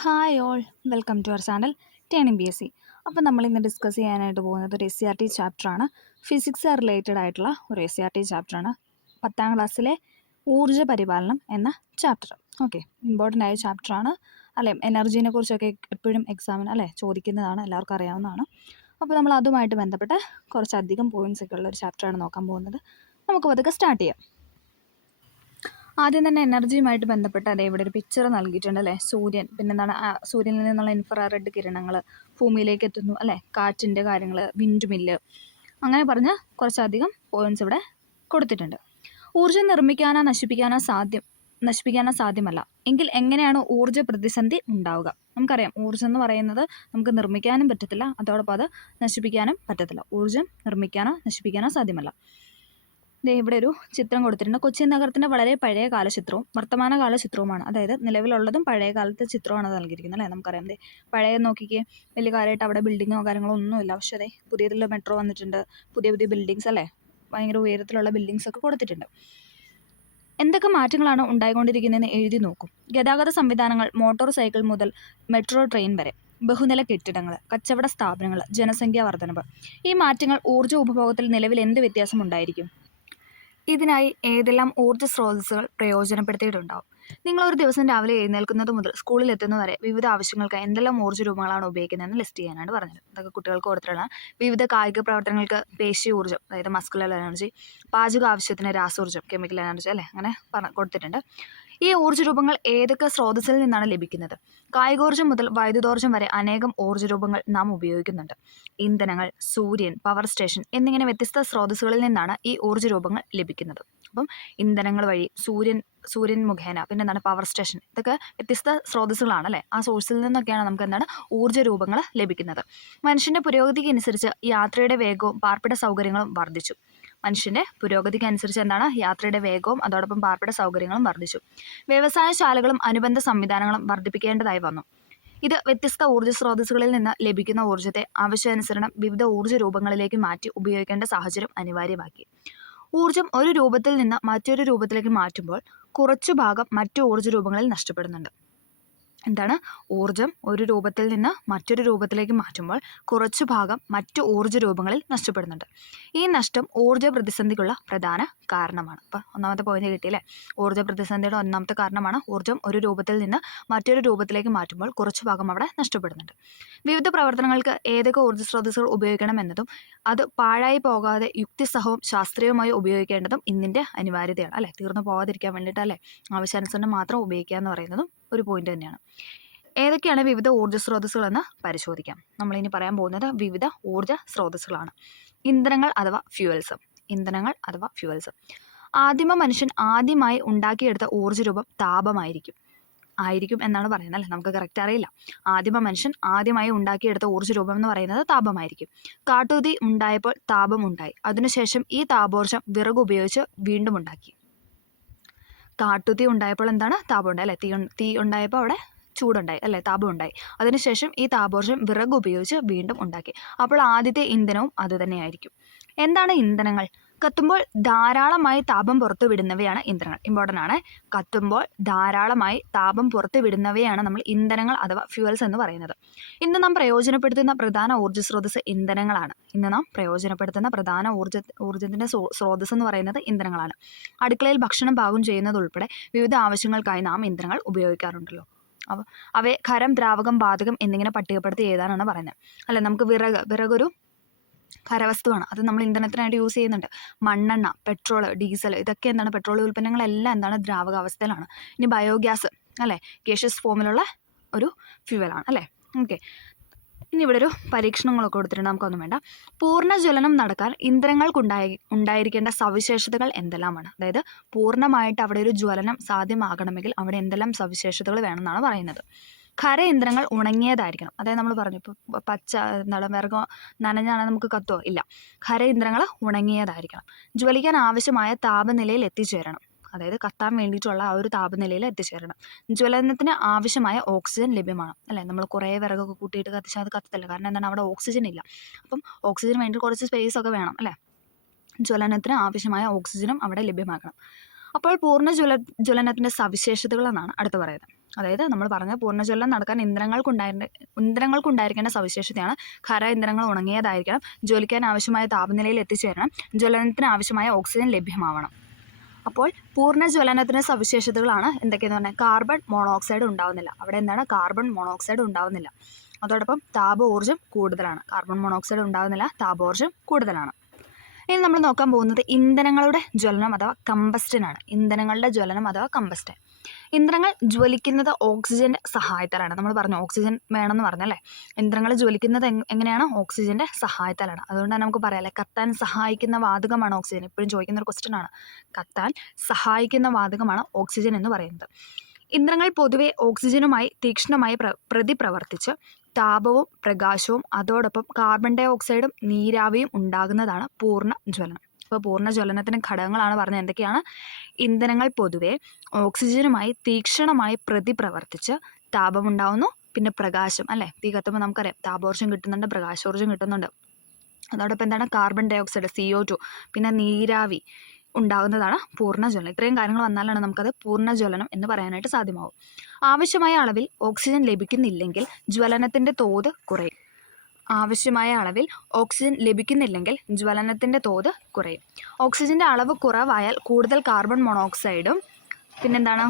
Hi all, welcome to our channel turning BSc. അപ്പോൾ നമ്മളിന്ന് discuss ചെയ്യാനായിട്ട് പോകുന്നത് ഒരു SCRT ചാപ്റ്ററാണ്. ഫിസിക്സ് റിലേറ്റഡ് ആയിട്ടുള്ള ഒരു SCRT ചാപ്റ്ററാണ്. 10ാം ക്ലാസ്സിലെ ഊർജ്ജ പരിപാലനം എന്ന ചാപ്റ്റർ. ഓക്കെ, ഇമ്പോർട്ടൻ്റ് ആയ ചാപ്റ്ററാണ് അല്ലേ. എനർജീനെ കുറിച്ചൊക്കെ എപ്പോഴും എക്സാമിന് അല്ലേ ചോദിക്കുന്നതാണ്, എല്ലാവർക്കും അറിയാവുന്നതാണ്. അപ്പോൾ നമ്മൾ അതുമായിട്ട് ബന്ധപ്പെട്ട് കുറച്ചധികം പോയിൻറ്റ്സ് ഒക്കെ ഉള്ള ഒരു ചാപ്റ്ററാണ് നോക്കാൻ പോകുന്നത്. നമുക്ക് അതൊക്കെ സ്റ്റാർട്ട് ചെയ്യാം. ആദ്യം തന്നെ എനർജിയുമായിട്ട് ബന്ധപ്പെട്ട് അതേ ഇവിടെ ഒരു പിക്ചർ നൽകിയിട്ടുണ്ട് അല്ലേ. സൂര്യൻ, പിന്നെന്താണ് സൂര്യനിൽ നിന്നുള്ള ഇൻഫ്രാറെഡ് കിരണങ്ങൾ ഭൂമിയിലേക്ക് എത്തുന്നു അല്ലേ. കാറ്റിൻ്റെ കാര്യങ്ങൾ, വിൻഡ് മില്ല്, അങ്ങനെ പറഞ്ഞ് കുറച്ചധികം പോയിൻറ്റ്സ് ഇവിടെ കൊടുത്തിട്ടുണ്ട്. ഊർജ്ജം നശിപ്പിക്കാനോ സാധ്യമല്ല എങ്കിൽ എങ്ങനെയാണ് ഊർജ്ജ പ്രതിസന്ധി ഉണ്ടാവുക? നമുക്കറിയാം, ഊർജ്ജം എന്ന് പറയുന്നത് നമുക്ക് നിർമ്മിക്കാനും പറ്റത്തില്ല, അതോടൊപ്പം അത് നശിപ്പിക്കാനും പറ്റത്തില്ല. ഊർജ്ജം നിർമ്മിക്കാനോ നശിപ്പിക്കാനോ സാധ്യമല്ല. ഇവിടെ ഒരു ചിത്രം കൊടുത്തിട്ടുണ്ട്. കൊച്ചി നഗരത്തിൻ്റെ വളരെ പഴയ കാലചിത്രവും വർത്തമാനകാല ചിത്രവുമാണ്. അതായത് നിലവിലുള്ളതും പഴയ കാലത്തെ ചിത്രമാണ് നൽകിയിരിക്കുന്നത് അല്ലേ. നമുക്കറിയാം, പഴയ നോക്കിക്കേ, വലിയ കാര്യമായിട്ട് അവിടെ ബിൽഡിങ്ങോ കാര്യങ്ങളോ ഒന്നുമില്ല. പക്ഷേ അതെ പുതിയതിലുള്ള മെട്രോ വന്നിട്ടുണ്ട്, പുതിയ പുതിയ ബിൽഡിങ്സ് അല്ലേ, ഭയങ്കര ഉയരത്തിലുള്ള ബിൽഡിങ്സ് ഒക്കെ കൊടുത്തിട്ടുണ്ട്. എന്തൊക്കെ മാറ്റങ്ങളാണ് ഉണ്ടായിക്കൊണ്ടിരിക്കുന്നതെന്ന് എഴുതി നോക്കും. ഗതാഗത സംവിധാനങ്ങൾ മോട്ടോർ സൈക്കിൾ മുതൽ മെട്രോ ട്രെയിൻ വരെ, ബഹുനില കെട്ടിടങ്ങൾ, കച്ചവട സ്ഥാപനങ്ങൾ, ജനസംഖ്യാ വർധനവ്. ഈ മാറ്റങ്ങൾ ഊർജ്ജ ഉപഭോഗത്തിൽ നിലവിൽ എന്ത് വ്യത്യാസം ഉണ്ടായിരിക്കും? ഇതിനായി ഏതെല്ലാം ഊർജ്ജ സ്രോതസ്സുകൾ പ്രയോജനപ്പെടുത്തിയിട്ടുണ്ടാവും? നിങ്ങളൊരു ദിവസം രാവിലെ എഴുന്നേൽക്കുന്നത് മുതൽ സ്കൂളിൽ എത്തുന്നതുവരെ വിവിധ ആവശ്യങ്ങൾക്ക് എന്തെല്ലാം ഊർജ്ജ രൂപങ്ങളാണ് ഉപയോഗിക്കുന്നതെന്ന് ലിസ്റ്റ് ചെയ്യാനാണ് പറഞ്ഞത്. അതൊക്കെ കുട്ടികൾക്ക് കൊടുത്തിട്ടുള്ള വിവിധ കായിക പ്രവർത്തനങ്ങൾക്ക് പേശി ഊർജ്ജം, അതായത് മസ്കുലർ എനർജി, പാചക ആവശ്യത്തിന് രാസോർജ്ജം, കെമിക്കൽ എനർജി അല്ലേ, അങ്ങനെ കൊടുത്തിട്ടുണ്ട്. ഈ ഊർജ്ജ രൂപങ്ങൾ ഏതൊക്കെ സ്രോതസ്സിൽ നിന്നാണ് ലഭിക്കുന്നത്? കായികോർജ്ജം മുതൽ വൈദ്യുതോർജ്ജം വരെ അനേകം ഊർജ്ജ രൂപങ്ങൾ നാം ഉപയോഗിക്കുന്നുണ്ട്. ഇന്ധനങ്ങൾ, സൂര്യൻ, പവർ സ്റ്റേഷൻ എന്നിങ്ങനെ വ്യത്യസ്ത സ്രോതസ്സുകളിൽ നിന്നാണ് ഈ ഊർജ്ജ രൂപങ്ങൾ ലഭിക്കുന്നത്. അപ്പം ഇന്ധനങ്ങൾ വഴി, സൂര്യൻ മുഖേന, പിന്നെ എന്താണ് പവർ സ്റ്റേഷൻ, ഇതൊക്കെ വ്യത്യസ്ത സ്രോതസ്സുകളാണ് അല്ലേ. ആ സോഴ്സിൽ നിന്നൊക്കെയാണ് നമുക്ക് എന്താണ് ഊർജ്ജ രൂപങ്ങൾ ലഭിക്കുന്നത്. മനുഷ്യൻ്റെ പുരോഗതിക്ക് അനുസരിച്ച് യാത്രയുടെ വേഗവും പാർപ്പിട സൗകര്യങ്ങളും വർദ്ധിച്ചു. മനുഷ്യൻ്റെ പുരോഗതിക്ക് അനുസരിച്ച് എന്താണ് യാത്രയുടെ വേഗവും അതോടൊപ്പം പാർപ്പിട സൗകര്യങ്ങളും വർദ്ധിച്ചു. വ്യവസായശാലകളും അനുബന്ധ സംവിധാനങ്ങളും വർദ്ധിപ്പിക്കേണ്ടതായി വന്നു. ഇത് വ്യത്യസ്ത ഊർജ്ജ സ്രോതസ്സുകളിൽ നിന്ന് ലഭിക്കുന്ന ഊർജ്ജത്തെ ആവശ്യാനുസരണം വിവിധ ഊർജ്ജ രൂപങ്ങളിലേക്ക് മാറ്റി ഉപയോഗിക്കേണ്ട സാഹചര്യം അനിവാര്യമാക്കി. ഊർജ്ജം ഒരു രൂപത്തിൽ നിന്ന് മറ്റൊരു രൂപത്തിലേക്ക് മാറ്റുമ്പോൾ കുറച്ചു ഭാഗം മറ്റു ഊർജ്ജ രൂപങ്ങളിൽ നഷ്ടപ്പെടുന്നുണ്ട്. എന്താണ്? ഊർജ്ജം ഒരു രൂപത്തിൽ നിന്ന് മറ്റൊരു രൂപത്തിലേക്ക് മാറ്റുമ്പോൾ കുറച്ചു ഭാഗം മറ്റു ഊർജ്ജ രൂപങ്ങളിൽ നഷ്ടപ്പെടുന്നുണ്ട്. ഈ നഷ്ടം ഊർജ്ജ പ്രതിസന്ധിക്കുള്ള പ്രധാന കാരണമാണ്. അപ്പം ഒന്നാമത്തെ പോയിന്റ് കിട്ടിയല്ലേ. ഊർജ്ജ പ്രതിസന്ധിയുടെ ഒന്നാമത്തെ കാരണമാണ് ഊർജ്ജം ഒരു രൂപത്തിൽ നിന്ന് മറ്റൊരു രൂപത്തിലേക്ക് മാറ്റുമ്പോൾ കുറച്ചു ഭാഗം അവിടെ നഷ്ടപ്പെടുന്നുണ്ട്. വിവിധ പ്രവർത്തനങ്ങൾക്ക് ഏതൊക്കെ ഊർജ്ജ സ്രോതസ്സുകൾ ഉപയോഗിക്കണം എന്നതും അത് പാഴായി പോകാതെ യുക്തിസഹവും ശാസ്ത്രീയമായി ഉപയോഗിക്കേണ്ടതും ഇന്നിൻ്റെ അനിവാര്യതയാണ് അല്ലേ. തീർന്നു പോകാതിരിക്കാൻ വേണ്ടിയിട്ട് അല്ലേ, ആവശ്യാനുസരണം മാത്രം ഉപയോഗിക്കുക എന്ന് പറയുന്നതും ഒരു പോയിന്റ് തന്നെയാണ്. ഏതൊക്കെയാണ് വിവിധ ഊർജ്ജ സ്രോതസ്സുകളെന്ന് പരിശോധിക്കാം. നമ്മളിനി പറയാൻ പോകുന്നത് വിവിധ ഊർജ്ജ സ്രോതസ്സുകളാണ്. ഇന്ധനങ്ങൾ അഥവാ ഫ്യൂവൽസ്. ആദിമ മനുഷ്യൻ ആദ്യമായി ഉണ്ടാക്കിയെടുത്ത ഊർജ്ജ രൂപം താപമായിരിക്കും എന്നാണ് പറയുന്നത് അല്ലേ. നമുക്ക് കറക്റ്റ് അറിയില്ല. ആദിമ മനുഷ്യൻ ആദ്യമായി ഉണ്ടാക്കിയെടുത്ത ഊർജ്ജ രൂപം എന്ന് പറയുന്നത് താപമായിരിക്കും. കാട്ടുതീ ഉണ്ടായപ്പോൾ താപം ഉണ്ടായി. അതിനുശേഷം ഈ താപോർജ്ജം വിറക് ഉപയോഗിച്ച് വീണ്ടും ഉണ്ടാക്കി. കാട്ടുതീ ഉണ്ടായപ്പോൾ എന്താണ്? താപം ഉണ്ടായി അല്ലേ. തീ ഉണ്ടായപ്പോൾ അവിടെ ചൂടുണ്ടായി അല്ലേ, താപം ഉണ്ടായി. അതിനുശേഷം ഈ താപോർജ്ജം വിറക് ഉപയോഗിച്ച് വീണ്ടും ഉണ്ടാക്കി. അപ്പോൾ ആദ്യത്തെ ഇന്ധനവും അതുതന്നെയായിരിക്കും. എന്താണ് ഇന്ധനങ്ങൾ? കത്തുമ്പോൾ ധാരാളമായി താപം പുറത്തു വിടുന്നവയാണ് ഇന്ധനങ്ങൾ. ഇമ്പോർട്ടൻ്റ് ആണ്. കത്തുമ്പോൾ ധാരാളമായി താപം പുറത്തു വിടുന്നവയാണ് നമ്മൾ ഇന്ധനങ്ങൾ അഥവാ ഫ്യൂവൽസ് എന്ന് പറയുന്നത്. ഇന്ന് നാം പ്രയോജനപ്പെടുത്തുന്ന പ്രധാന ഊർജ്ജ സ്രോതസ്സ് ഇന്ധനങ്ങളാണ്. ഊർജ്ജത്തിൻ്റെ സ്രോതസ്സ് എന്ന് പറയുന്നത് ഇന്ധനങ്ങളാണ്. അടുക്കളയിൽ ഭക്ഷണം പാകം ചെയ്യുന്നതുൾപ്പെടെ വിവിധ ആവശ്യങ്ങൾക്കായി നാം ഇന്ധനങ്ങൾ ഉപയോഗിക്കാറുണ്ടല്ലോ. അവയെ ഖരം, ദ്രാവകം, വാതകം എന്നിങ്ങനെ പട്ടികപ്പെടുത്തി എഴുതാനാണ് പറയുന്നത് അല്ലെ. നമുക്ക് വിറകൊരു ഖരവസ്തുവാണ്. അത് നമ്മൾ ഇന്ധനത്തിനായിട്ട് യൂസ് ചെയ്യുന്നുണ്ട്. മണ്ണെണ്ണ, പെട്രോൾ, ഡീസൽ, ഇതൊക്കെ എന്താണ്, പെട്രോളിയം ഉൽപ്പന്നങ്ങളെല്ലാം എന്താണ് ദ്രാവകാവസ്ഥയിലാണ്. ഇനി ബയോഗ്യാസ് അല്ലേ, ഗേഷ്യസ് ഫോമിലുള്ള ഒരു ഫ്യൂവലാണ് അല്ലേ. ഓക്കെ, ഇനി ഇവിടെ ഒരു പരീക്ഷണങ്ങളൊക്കെ കൊടുത്തിട്ടുണ്ട്, നമുക്കൊന്നും വേണ്ട. പൂർണ്ണ ജ്വലനം നടക്കാൻ ഉണ്ടായിരിക്കേണ്ട സവിശേഷതകൾ എന്തെല്ലാമാണ്? അതായത് പൂർണ്ണമായിട്ട് അവിടെ ഒരു ജ്വലനം സാധ്യമാകണമെങ്കിൽ അവിടെ എന്തെല്ലാം സവിശേഷതകൾ വേണമെന്നാണ് പറയുന്നത്. ഖര ഇന്ധനങ്ങൾ ഉണങ്ങിയതായിരിക്കണം. അതായത് നമ്മൾ പറഞ്ഞു, ഇപ്പോൾ പച്ച എന്താണ് വിറകോ നനഞ്ഞാണ് നമുക്ക് കത്തുമോ? ഇല്ല. ഖര ഇന്ധനങ്ങൾ ഉണങ്ങിയതായിരിക്കണം. ജ്വലിക്കാൻ ആവശ്യമായ താപനിലയിൽ എത്തിച്ചേരണം. അതായത് കത്താൻ വേണ്ടിയിട്ടുള്ള ആ ഒരു താപനിലയിൽ എത്തിച്ചേരണം. ജ്വലനത്തിന് ആവശ്യമായ ഓക്സിജൻ ലഭ്യമാണ് അല്ലേ. നമ്മൾ കുറേ വിറകൊക്കെ കൂട്ടിയിട്ട് കത്തിച്ചാൽ അത് കത്തത്തില്ല. കാരണം എന്താണ്, അവിടെ ഓക്സിജൻ ഇല്ല. അപ്പം ഓക്സിജന് വേണ്ടി കുറച്ച് സ്പേസ് ഒക്കെ വേണം അല്ലേ. ജ്വലനത്തിന് ആവശ്യമായ ഓക്സിജനും അവിടെ ലഭ്യമാക്കണം. അപ്പോൾ പൂർണ്ണ ജ്വലനത്തിൻ്റെ സവിശേഷതകൾ എന്നാണ് അടുത്ത് പറയുന്നത്. അതായത് നമ്മൾ പറഞ്ഞ പൂർണ്ണജ്വലനം നടക്കാൻ ഇന്ധനങ്ങൾക്കുണ്ടായിരിക്കേണ്ട സവിശേഷതയാണ് ഖര ഇന്ധനങ്ങൾ ഉണങ്ങിയതായിരിക്കണം, ജ്വലിക്കാൻ ആവശ്യമായ താപനിലയിൽ എത്തിച്ചേരണം, ജ്വലനത്തിന് ആവശ്യമായ ഓക്സിജൻ ലഭ്യമാവണം. അപ്പോൾ പൂർണ്ണജ്വലനത്തിന് സവിശേഷതകളാണ് എന്തൊക്കെയെന്ന് പറഞ്ഞാൽ കാർബൺ മോണോക്സൈഡ് ഉണ്ടാവുന്നില്ല. അവിടെ എന്താണ് കാർബൺ മോണോക്സൈഡ് ഉണ്ടാവുന്നില്ല. അതോടൊപ്പം താപോർജ്ജം കൂടുതലാണ്. കാർബൺ മോണോക്സൈഡ് ഉണ്ടാവുന്നില്ല, താപോർജ്ജം കൂടുതലാണ്. ഇനി നമ്മൾ നോക്കാൻ പോകുന്നത് ഇന്ധനങ്ങളുടെ ജ്വലനം അഥവാ കമ്പസ്റ്റനാണ്. ഇന്ധനങ്ങളുടെ ജ്വലനം അഥവാ കമ്പസ്റ്റൻ. ഇന്ധനങ്ങൾ ജ്വലിക്കുന്നത് ഓക്സിജന്റെ സഹായത്താലാണ്. നമ്മൾ പറഞ്ഞു ഓക്സിജൻ വേണമെന്ന് പറഞ്ഞല്ലേ. ഇന്ധനങ്ങൾ ജ്വലിക്കുന്നത് എങ്ങനെയാണ്? ഓക്സിജന്റെ സഹായത്താലാണ്. അതുകൊണ്ട് തന്നെ നമുക്ക് പറയാം, കത്താൻ സഹായിക്കുന്ന വാതകമാണ് ഓക്സിജൻ. എപ്പോഴും ചോദിക്കുന്ന ഒരു ക്വസ്റ്റ്യൻ ആണ്. കത്താൻ സഹായിക്കുന്ന വാതകമാണ് ഓക്സിജൻ എന്ന് പറയുന്നത്. ഇന്ധനങ്ങൾ പൊതുവെ ഓക്സിജനുമായി തീക്ഷ്ണമായി പ്രതിപ്രവർത്തിച്ച് താപവും പ്രകാശവും അതോടൊപ്പം കാർബൺ ഡൈ ഓക്സൈഡും നീരാവിയും ഉണ്ടാകുന്നതാണ് പൂർണ്ണ ജ്വലനം. ഇപ്പോൾ പൂർണ്ണ ജ്വലനത്തിന് ഘടകങ്ങളാണ് പറഞ്ഞത്. എന്തൊക്കെയാണ്? ഇന്ധനങ്ങൾ പൊതുവെ ഓക്സിജനുമായി തീക്ഷണമായി പ്രതിപ്രവർത്തിച്ച് താപമുണ്ടാവുന്നു, പിന്നെ പ്രകാശം അല്ലേ. തീ കത്തുമ്പോൾ നമുക്കറിയാം താപോർജ്ജം കിട്ടുന്നുണ്ട്, പ്രകാശോർജ്ജം കിട്ടുന്നുണ്ട്. അതോടൊപ്പം എന്താണ്? കാർബൺ ഡൈ ഓക്സൈഡ് CO2, പിന്നെ നീരാവി ഉണ്ടാകുന്നതാണ് പൂർണ്ണജ്വലനം. ഇത്രയും കാര്യങ്ങൾ വന്നാലാണ് നമുക്കത് പൂർണ്ണജ്വലനം എന്ന് പറയാനായിട്ട് സാധ്യമാവും. ആവശ്യമായ അളവിൽ ഓക്സിജൻ ലഭിക്കുന്നില്ലെങ്കിൽ ജ്വലനത്തിൻ്റെ തോത് കുറയും. ആവശ്യമായ അളവിൽ ഓക്സിജൻ ലഭിക്കുന്നില്ലെങ്കിൽ ജ്വലനത്തിൻ്റെ തോത് കുറയും. ഓക്സിജൻ്റെ അളവ് കുറവായാൽ കൂടുതൽ കാർബൺ മോണോക്സൈഡും പിന്നെന്താണ്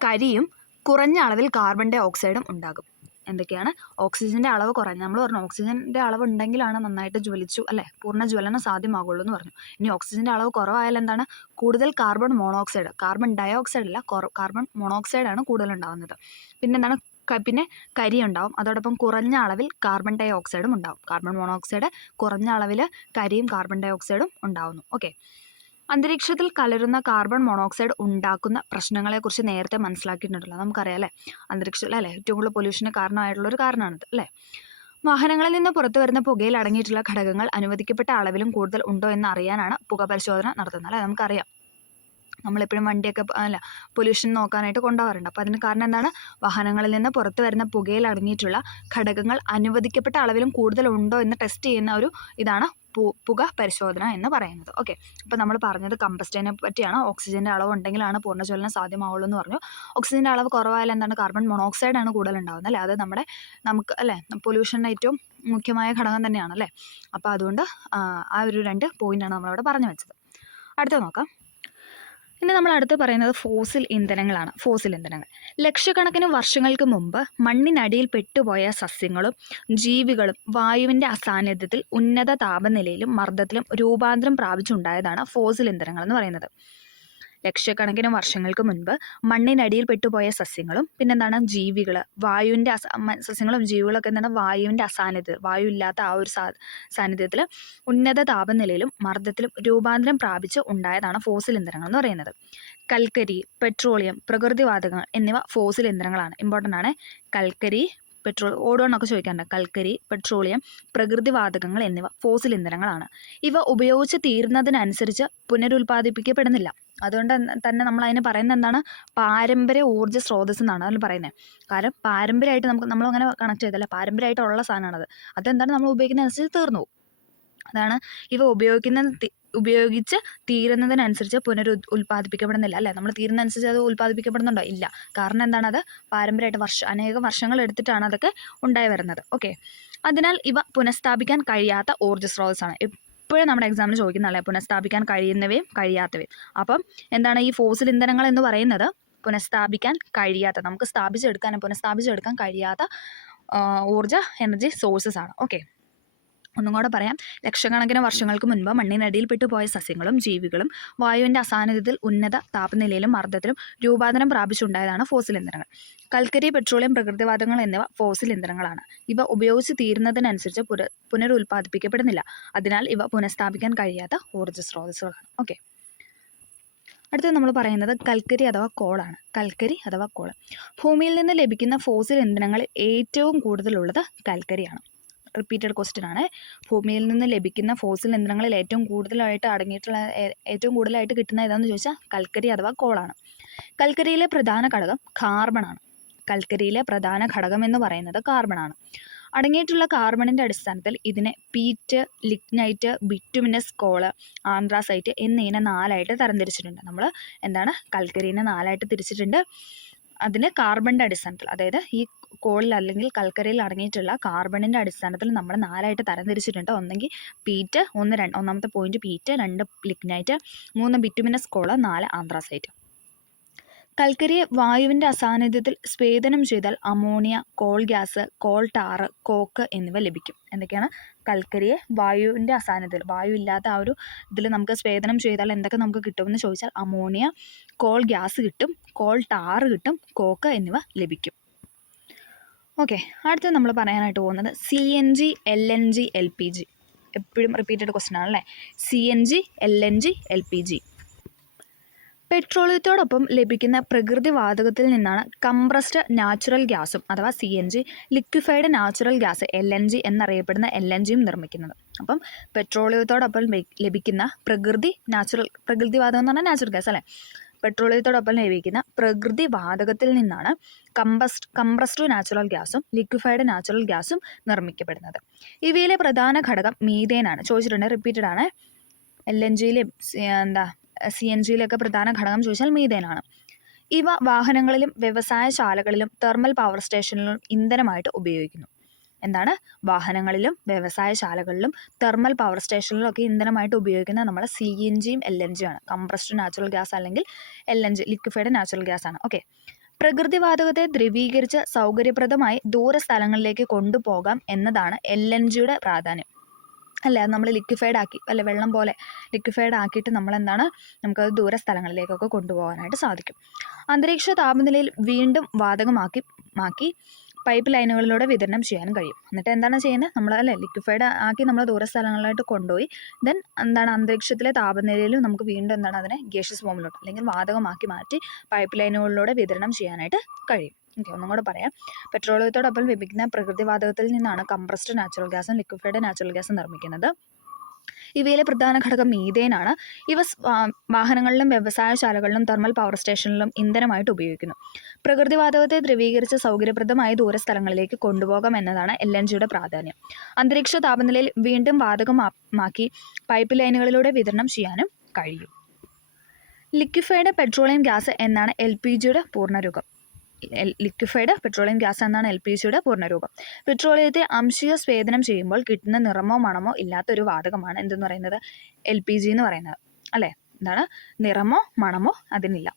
കരിയും കുറഞ്ഞ അളവിൽ കാർബൺ ഡൈ ഓക്സൈഡും ഉണ്ടാകും. എന്തൊക്കെയാണ്? ഓക്സിജൻ്റെ അളവ് കുറഞ്ഞ, നമ്മൾ പറഞ്ഞു ഓക്സിജൻ്റെ അളവ് ഉണ്ടെങ്കിലാണ് നന്നായിട്ട് ജ്വലിച്ചു അല്ലേ പൂർണ്ണ ജ്വലനം സാധ്യമാകുള്ളൂ എന്ന് പറഞ്ഞു. ഇനി ഓക്സിജൻ്റെ അളവ് കുറവായാൽ എന്താണ്? കൂടുതൽ carbon monoxide, carbon dioxide അല്ല, കാർബൺ മോണോക്സൈഡാണ് കൂടുതൽ ഉണ്ടാകുന്നത്. പിന്നെന്താണ്? പിന്നെ കരി ഉണ്ടാവും. അതോടൊപ്പം കുറഞ്ഞ അളവിൽ കാർബൺ ഡൈ ഓക്സൈഡും ഉണ്ടാവും. കാർബൺ മോണോക്സൈഡ് കുറഞ്ഞ അളവിൽ കരിയും കാർബൺ ഡൈ ഓക്സൈഡും ഉണ്ടാവുന്നു. ഓക്കെ. അന്തരീക്ഷത്തിൽ കലരുന്ന കാർബൺ മോണോക്സൈഡ് ഉണ്ടാക്കുന്ന പ്രശ്നങ്ങളെക്കുറിച്ച് നേരത്തെ മനസ്സിലാക്കിയിട്ടുണ്ടല്ലോ. നമുക്കറിയാം അല്ലേ, അന്തരീക്ഷത്തിൽ അല്ലേ ഏറ്റവും കൂടുതൽ പൊല്യൂഷന് കാരണമായിട്ടുള്ളൊരു കാരണമാണിത് അല്ലേ. വാഹനങ്ങളിൽ നിന്ന് പുറത്തു വരുന്ന പുകയിൽ അടങ്ങിയിട്ടുള്ള ഘടകങ്ങൾ അനുവദിക്കപ്പെട്ട അളവിലും കൂടുതൽ ഉണ്ടോ എന്ന് അറിയാനാണ് പുക പരിശോധന നടത്തുന്നത് അല്ലേ. നമുക്കറിയാം നമ്മളെപ്പോഴും വണ്ടിയൊക്കെ പൊല്യൂഷൻ നോക്കാനായിട്ട് കൊണ്ടുപോകാറുണ്ട്. അപ്പോൾ അതിന് കാരണം എന്താണ്? വാഹനങ്ങളിൽ നിന്ന് പുറത്തു വരുന്ന പുകയിൽ അടങ്ങിയിട്ടുള്ള ഘടകങ്ങൾ അനുവദിക്കപ്പെട്ട അളവിലും കൂടുതലുണ്ടോ എന്ന് ടെസ്റ്റ് ചെയ്യുന്ന ഒരു ഇതാണ് പുക പരിശോധന എന്ന് പറയുന്നത്. ഓക്കെ. അപ്പോൾ നമ്മൾ പറഞ്ഞത് കമ്പസ്റ്റനെ പറ്റിയാണ്. ഓക്സിജൻ്റെ അളവ് ഉണ്ടെങ്കിലാണ് പൂർണ്ണജ്വലനം സാധ്യമാവുള്ളൂ എന്ന് പറഞ്ഞു. ഓക്സിജൻ്റെ അളവ് കുറവായാലും എന്താണ്? കാർബൺ മോണോക്സൈഡാണ് കൂടുതലുണ്ടാകുന്നത് അല്ലേ. അത് നമുക്ക് അല്ലേ പൊല്യൂഷൻ്റെ ഏറ്റവും മുഖ്യമായ ഘടകം തന്നെയാണ് അല്ലേ. അപ്പോൾ അതുകൊണ്ട് ആ ഒരു 2 പോയിൻ്റാണ് നമ്മളവിടെ പറഞ്ഞു വെച്ചത്. അടുത്ത നോക്കാം. ഇനി നമ്മൾ അടുത്ത് പറയുന്നത് ഫോസിൽ ഇന്ധനങ്ങളാണ്. ഫോസിൽ ഇന്ധനങ്ങൾ ലക്ഷക്കണക്കിന് വർഷങ്ങൾക്ക് മുമ്പ് മണ്ണിനടിയിൽ പെട്ടുപോയ സസ്യങ്ങളും ജീവികളും വായുവിൻ്റെ അസാന്നിധ്യത്തിൽ ഉന്നത താപനിലയിലും മർദ്ദത്തിലും രൂപാന്തരം പ്രാപിച്ചുണ്ടായതാണ് ഫോസിൽ ഇന്ധനങ്ങൾ എന്ന് പറയുന്നത്. ലക്ഷക്കണക്കിന് വർഷങ്ങൾക്ക് മുൻപ് മണ്ണിനടിയിൽ പെട്ടുപോയ സസ്യങ്ങളും പിന്നെന്താണ് ജീവികൾ, വായുവിൻ്റെ സസ്യങ്ങളും ജീവികളൊക്കെ എന്താണ്? വായുവിൻ്റെ അസാന്നിധ്യം, വായു ഇല്ലാത്ത ആ ഒരു സാന്നിധ്യത്തിൽ ഉന്നത താപനിലയിലും മർദ്ദത്തിലും രൂപാന്തരം പ്രാപിച്ച് ഉണ്ടായതാണ് ഫോസിൽ ഇന്ധനങ്ങൾ എന്ന് പറയുന്നത്. കൽക്കരി, പെട്രോളിയം, പ്രകൃതിവാതകങ്ങൾ എന്നിവ ഫോസിൽ ഇന്ധനങ്ങളാണ്. ഇമ്പോർട്ടൻ്റ് ആണ്. കൽക്കരി, പെട്രോൾ, ഓടോണൊക്കെ ചോദിക്കാറുണ്ട്. കൽക്കരി, പെട്രോളിയം, പ്രകൃതിവാതകങ്ങൾ എന്നിവ ഫോസിൽ ഇന്ധനങ്ങളാണ്. ഇവ ഉപയോഗിച്ച് തീരുന്നതിനനുസരിച്ച് പുനരുൽപ്പാദിപ്പിക്കപ്പെടുന്നില്ല. അതുകൊണ്ട് തന്നെ നമ്മൾ അതിന് പറയുന്നത് എന്താണ്? പാരമ്പര്യ ഊർജ്ജ സ്രോതസ് എന്നാണ് അതിൽ പറയുന്നത്. കാരണം പാരമ്പര്യമായിട്ട് നമ്മളങ്ങനെ കണക്ട് ചെയ്തല്ലേ, പാരമ്പര്യമായിട്ടുള്ള സാധനമാണത്. അതെന്താണ്? നമ്മൾ ഉപയോഗിക്കുന്നതനുസരിച്ച് തീർന്നു പോകും. അതാണ് ഇവ ഉപയോഗിച്ച് തീരുന്നതിനനുസരിച്ച് ഉൽപ്പാദിപ്പിക്കപ്പെടുന്നില്ല അല്ലേ. നമ്മൾ തീരുന്നതനുസരിച്ച് അത് ഉൽപ്പാദിപ്പിക്കപ്പെടുന്നുണ്ടോ? ഇല്ല. കാരണം എന്താണ്? അത് പാരമ്പര്യമായിട്ട് അനേകം വർഷങ്ങൾ എടുത്തിട്ടാണ് അതൊക്കെ ഉണ്ടായി വരുന്നത്. ഓക്കെ. അതിനാൽ ഇവ പുനഃസ്ഥാപിക്കാൻ കഴിയാത്ത ഊർജ്ജ സ്രോതസ്സാണ്. എപ്പോഴും നമ്മുടെ എക്സാമിന് ചോദിക്കുന്നതല്ലേ, പുനഃസ്ഥാപിക്കാൻ കഴിയുന്നവയും കഴിയാത്തവയും. അപ്പം എന്താണ് ഈ ഫോസിൽ ഇന്ധനങ്ങൾ എന്ന് പറയുന്നത്? പുനഃസ്ഥാപിക്കാൻ കഴിയാത്ത, നമുക്ക് പുനഃസ്ഥാപിച്ചെടുക്കാൻ കഴിയാത്ത ഊർജ്ജ എനർജി സോഴ്സസ് ആണ്. ഓക്കെ. ഒന്നും കൂടെ പറയാം. ലക്ഷക്കണക്കിന് വർഷങ്ങൾക്ക് മുൻപ് മണ്ണിനടിയിൽ പെട്ടുപോയ സസ്യങ്ങളും ജീവികളും വായുവിൻ്റെ അസാന്നിധ്യത്തിൽ ഉന്നത താപനിലയിലും മർദ്ദത്തിലും രൂപാന്തരം പ്രാപിച്ചുണ്ടായതാണ് ഫോസിൽ ഇന്ധനങ്ങൾ. കൽക്കരി, പെട്രോളിയം, പ്രകൃതിവാതകങ്ങൾ എന്നിവ ഫോസിൽ ഇന്ധനങ്ങളാണ്. ഇവ ഉപയോഗിച്ച് തീരുന്നതിനനുസരിച്ച് പുനരുൽപ്പാദിപ്പിക്കപ്പെടുന്നില്ല. അതിനാൽ ഇവ പുനഃസ്ഥാപിക്കാൻ കഴിയാത്ത ഊർജ്ജ സ്രോതസ്സുകളാണ്. ഓക്കെ. അടുത്തത് നമ്മൾ പറയുന്നത് കൽക്കരി അഥവാ കോളാണ്. കൽക്കരി അഥവാ കോള്. ഭൂമിയിൽ നിന്ന് ലഭിക്കുന്ന ഫോസിൽ ഇന്ധനങ്ങളിൽ ഏറ്റവും കൂടുതലുള്ളത് കൽക്കരിയാണ്. റിപ്പീറ്റഡ് ക്വസ്റ്റ്യൻ ആണ്. ഭൂമിയിൽ നിന്ന് ലഭിക്കുന്ന ഫോസിൽ ഇന്ധനങ്ങളിൽ ഏറ്റവും കൂടുതലായിട്ട് കിട്ടുന്ന ഏതാണെന്ന് ചോദിച്ചാൽ കൽക്കരി അഥവാ കോളാണ്. കൽക്കരിയിലെ പ്രധാന ഘടകം കാർബണാണ്. കൽക്കരിയിലെ പ്രധാന ഘടകം എന്ന് പറയുന്നത് കാർബണാണ്. അടങ്ങിയിട്ടുള്ള കാർബണിൻ്റെ അടിസ്ഥാനത്തിൽ ഇതിനെ peat, lignite, bituminous coal, anthracite എന്നിങ്ങനെ 4ആയിട്ട് തരംതിരിച്ചിട്ടുണ്ട്. നമ്മൾ എന്താണ് കൽക്കരിനെ 4ആയിട്ട് തിരിച്ചിട്ടുണ്ട്. അതിന് കാർബണിൻ്റെ അടിസ്ഥാനത്തിൽ, അതായത് ഈ കോളിൽ അല്ലെങ്കിൽ കൽക്കരിയിൽ അടങ്ങിയിട്ടുള്ള കാർബണിൻ്റെ അടിസ്ഥാനത്തിൽ നമ്മൾ 4ആയിട്ട് തരംതിരിച്ചിട്ടുണ്ട്. ഒന്നെങ്കിൽ പീറ്റ്, ഒന്നാമത്തെ point peat, 2 lignite, 3 bituminous coal, 4 anthracite. കൽക്കരിയെ വായുവിൻ്റെ അസാന്നിധ്യത്തിൽ സ്വേദനം ചെയ്താൽ ammonia, coal gas, coal tar, coke എന്നിവ ലഭിക്കും. എന്തൊക്കെയാണ്? കൽക്കരിയെ വായുവിൻ്റെ അസാന്നിധ്യത്തിൽ, വായു ഇല്ലാത്ത ആ ഒരു ഇതിൽ നമുക്ക് സ്വേദനം ചെയ്താൽ എന്തൊക്കെ നമുക്ക് കിട്ടുമെന്ന് ചോദിച്ചാൽ അമോണിയ, കോൾ ഗ്യാസ് കിട്ടും, കോൾ ടാർ കിട്ടും, കോക്ക് എന്നിവ ലഭിക്കും. ഓക്കെ, അടുത്ത് നമ്മൾ പറയാനായിട്ട് പോകുന്നത് CNG, LNG, LPG. എപ്പോഴും റിപ്പീറ്റഡ് ക്വസ്റ്റ്യൻ ആണല്ലേ. CNG, LNG, LPG. പെട്രോളിയത്തോടൊപ്പം ലഭിക്കുന്ന പ്രകൃതി വാതകത്തിൽ നിന്നാണ് കംപ്രസ്ഡ് നാച്ചുറൽ ഗ്യാസും അഥവാ CNG, liquefied natural gas LNG എന്നറിയപ്പെടുന്ന LNGയും നിർമ്മിക്കുന്നത്. അപ്പം പെട്രോളിയത്തോടൊപ്പം ലഭിക്കുന്ന പ്രകൃതി വാതകം എന്ന് പറഞ്ഞാൽ നാച്ചുറൽ ഗ്യാസ് അല്ലേ. പെട്രോളിയത്തോടൊപ്പം ലഭിക്കുന്ന പ്രകൃതി വാതകത്തിൽ നിന്നാണ് കംപ്രസ്ഡ് നാച്ചുറൽ ഗ്യാസും ലിക്വിഫൈഡ് നാച്ചുറൽ ഗ്യാസും നിർമ്മിക്കപ്പെടുന്നത്. ഇവയിലെ പ്രധാന ഘടകം മീഥേനാണ്. ചോദിച്ചിട്ടുണ്ട്, റിപ്പീറ്റഡ് ആണ്. LNGയിലും CNGയിലൊക്കെ പ്രധാന ഘടകം ചോദിച്ചാൽ മീഥേനാണ്. ഇവ വാഹനങ്ങളിലും വ്യവസായശാലകളിലും തെർമൽ പവർ സ്റ്റേഷനിലും ഇന്ധനമായിട്ട് ഉപയോഗിക്കുന്നു. എന്താണ്? വാഹനങ്ങളിലും വ്യവസായശാലകളിലും തെർമൽ പവർ സ്റ്റേഷനിലും ഒക്കെ ഇന്ധനമായിട്ട് ഉപയോഗിക്കുന്ന നമ്മൾ CNGയും LNGയും ആണ്. കംപ്രസ്ഡ് നാച്ചുറൽ ഗ്യാസ് അല്ലെങ്കിൽ LNG, ലിക്വിഫൈഡ് നാച്ചുറൽ ഗ്യാസ് ആണ്. ഓക്കെ, പ്രകൃതിവാതകത്തെ ദ്രവീകരിച്ച് സൗകര്യപ്രദമായി ദൂരസ്ഥലങ്ങളിലേക്ക് കൊണ്ടുപോകാം എന്നതാണ് LNGയുടെ പ്രാധാന്യം. അല്ലേ, അത് നമ്മൾ ലിക്വിഫൈഡ് ആക്കി, അല്ലെ വെള്ളം പോലെ ലിക്വിഫൈഡ് ആക്കിയിട്ട് നമുക്കത് ദൂര സ്ഥലങ്ങളിലേക്കൊക്കെ കൊണ്ടുപോകാനായിട്ട് സാധിക്കും. അന്തരീക്ഷ താപനിലയിൽ വീണ്ടും വാതകമാക്കി പൈപ്പ് ലൈനുകളിലൂടെ വിതരണം ചെയ്യാനും കഴിയും. എന്നിട്ട് എന്താണ് ചെയ്യുന്നത്? നമ്മൾ ലിക്വിഫൈഡ് ആക്കി നമ്മൾ ദൂര സ്ഥലങ്ങളിലായിട്ട് കൊണ്ടുപോയി അന്തരീക്ഷത്തിലെ താപനിലയിലും നമുക്ക് വീണ്ടും അതിനെ ഗേഷ്യസ് ഫോമിലോട്ട് അല്ലെങ്കിൽ വാതകമാക്കി മാറ്റി പൈപ്പ് ലൈനുകളിലൂടെ വിതരണം ചെയ്യാനായിട്ട് കഴിയും. ഓക്കെ, ഒന്നും കൂടെ പറയാം. പെട്രോളിയത്തോടൊപ്പം ലഭിക്കുന്ന പ്രകൃതിവാതകത്തിൽ നിന്നാണ് കംപ്രസ്ഡ് നാച്ചുറൽ ഗ്യാസും ലിക്വിഫൈഡ് നാച്ചുറൽ ഗ്യാസും നിർമ്മിക്കുന്നത്. ഇവയിലെ പ്രധാന ഘടകം മീഥേനാണ്. ഇവ വാഹനങ്ങളിലും വ്യവസായശാലകളിലും തെർമൽ പവർ സ്റ്റേഷനിലും ഇന്ധനമായിട്ട് ഉപയോഗിക്കുന്നു. പ്രകൃതിവാതകത്തെ ദ്രവീകരിച്ച് സൗകര്യപ്രദമായ ദൂരസ്ഥലങ്ങളിലേക്ക് കൊണ്ടുപോകാം എന്നതാണ് LNGയുടെ പ്രാധാന്യം. അന്തരീക്ഷ താപനിലയിൽ വീണ്ടും വാതകമാക്കി പൈപ്പ് ലൈനുകളിലൂടെ വിതരണം ചെയ്യാനും കഴിയും. ലിക്വിഫൈഡ് പെട്രോളിയം ഗ്യാസ് എന്നാണ് LPGയുടെ പൂർണ്ണരൂപം. ലിക്വിഫൈഡ് പെട്രോളിയം ഗ്യാസ് എന്നാണ് LPGയുടെ പൂർണ്ണരൂപം. പെട്രോളിയത്തെ അംശീയ സ്വേദനം ചെയ്യുമ്പോൾ കിട്ടുന്ന നിറമോ മണമോ ഇല്ലാത്തൊരു വാതകമാണ് എന്തെന്ന് പറയുന്നത്? LPG എന്ന് പറയുന്നത് അല്ലേ. എന്താണ്? നിറമോ മണമോ അതിനില്ല.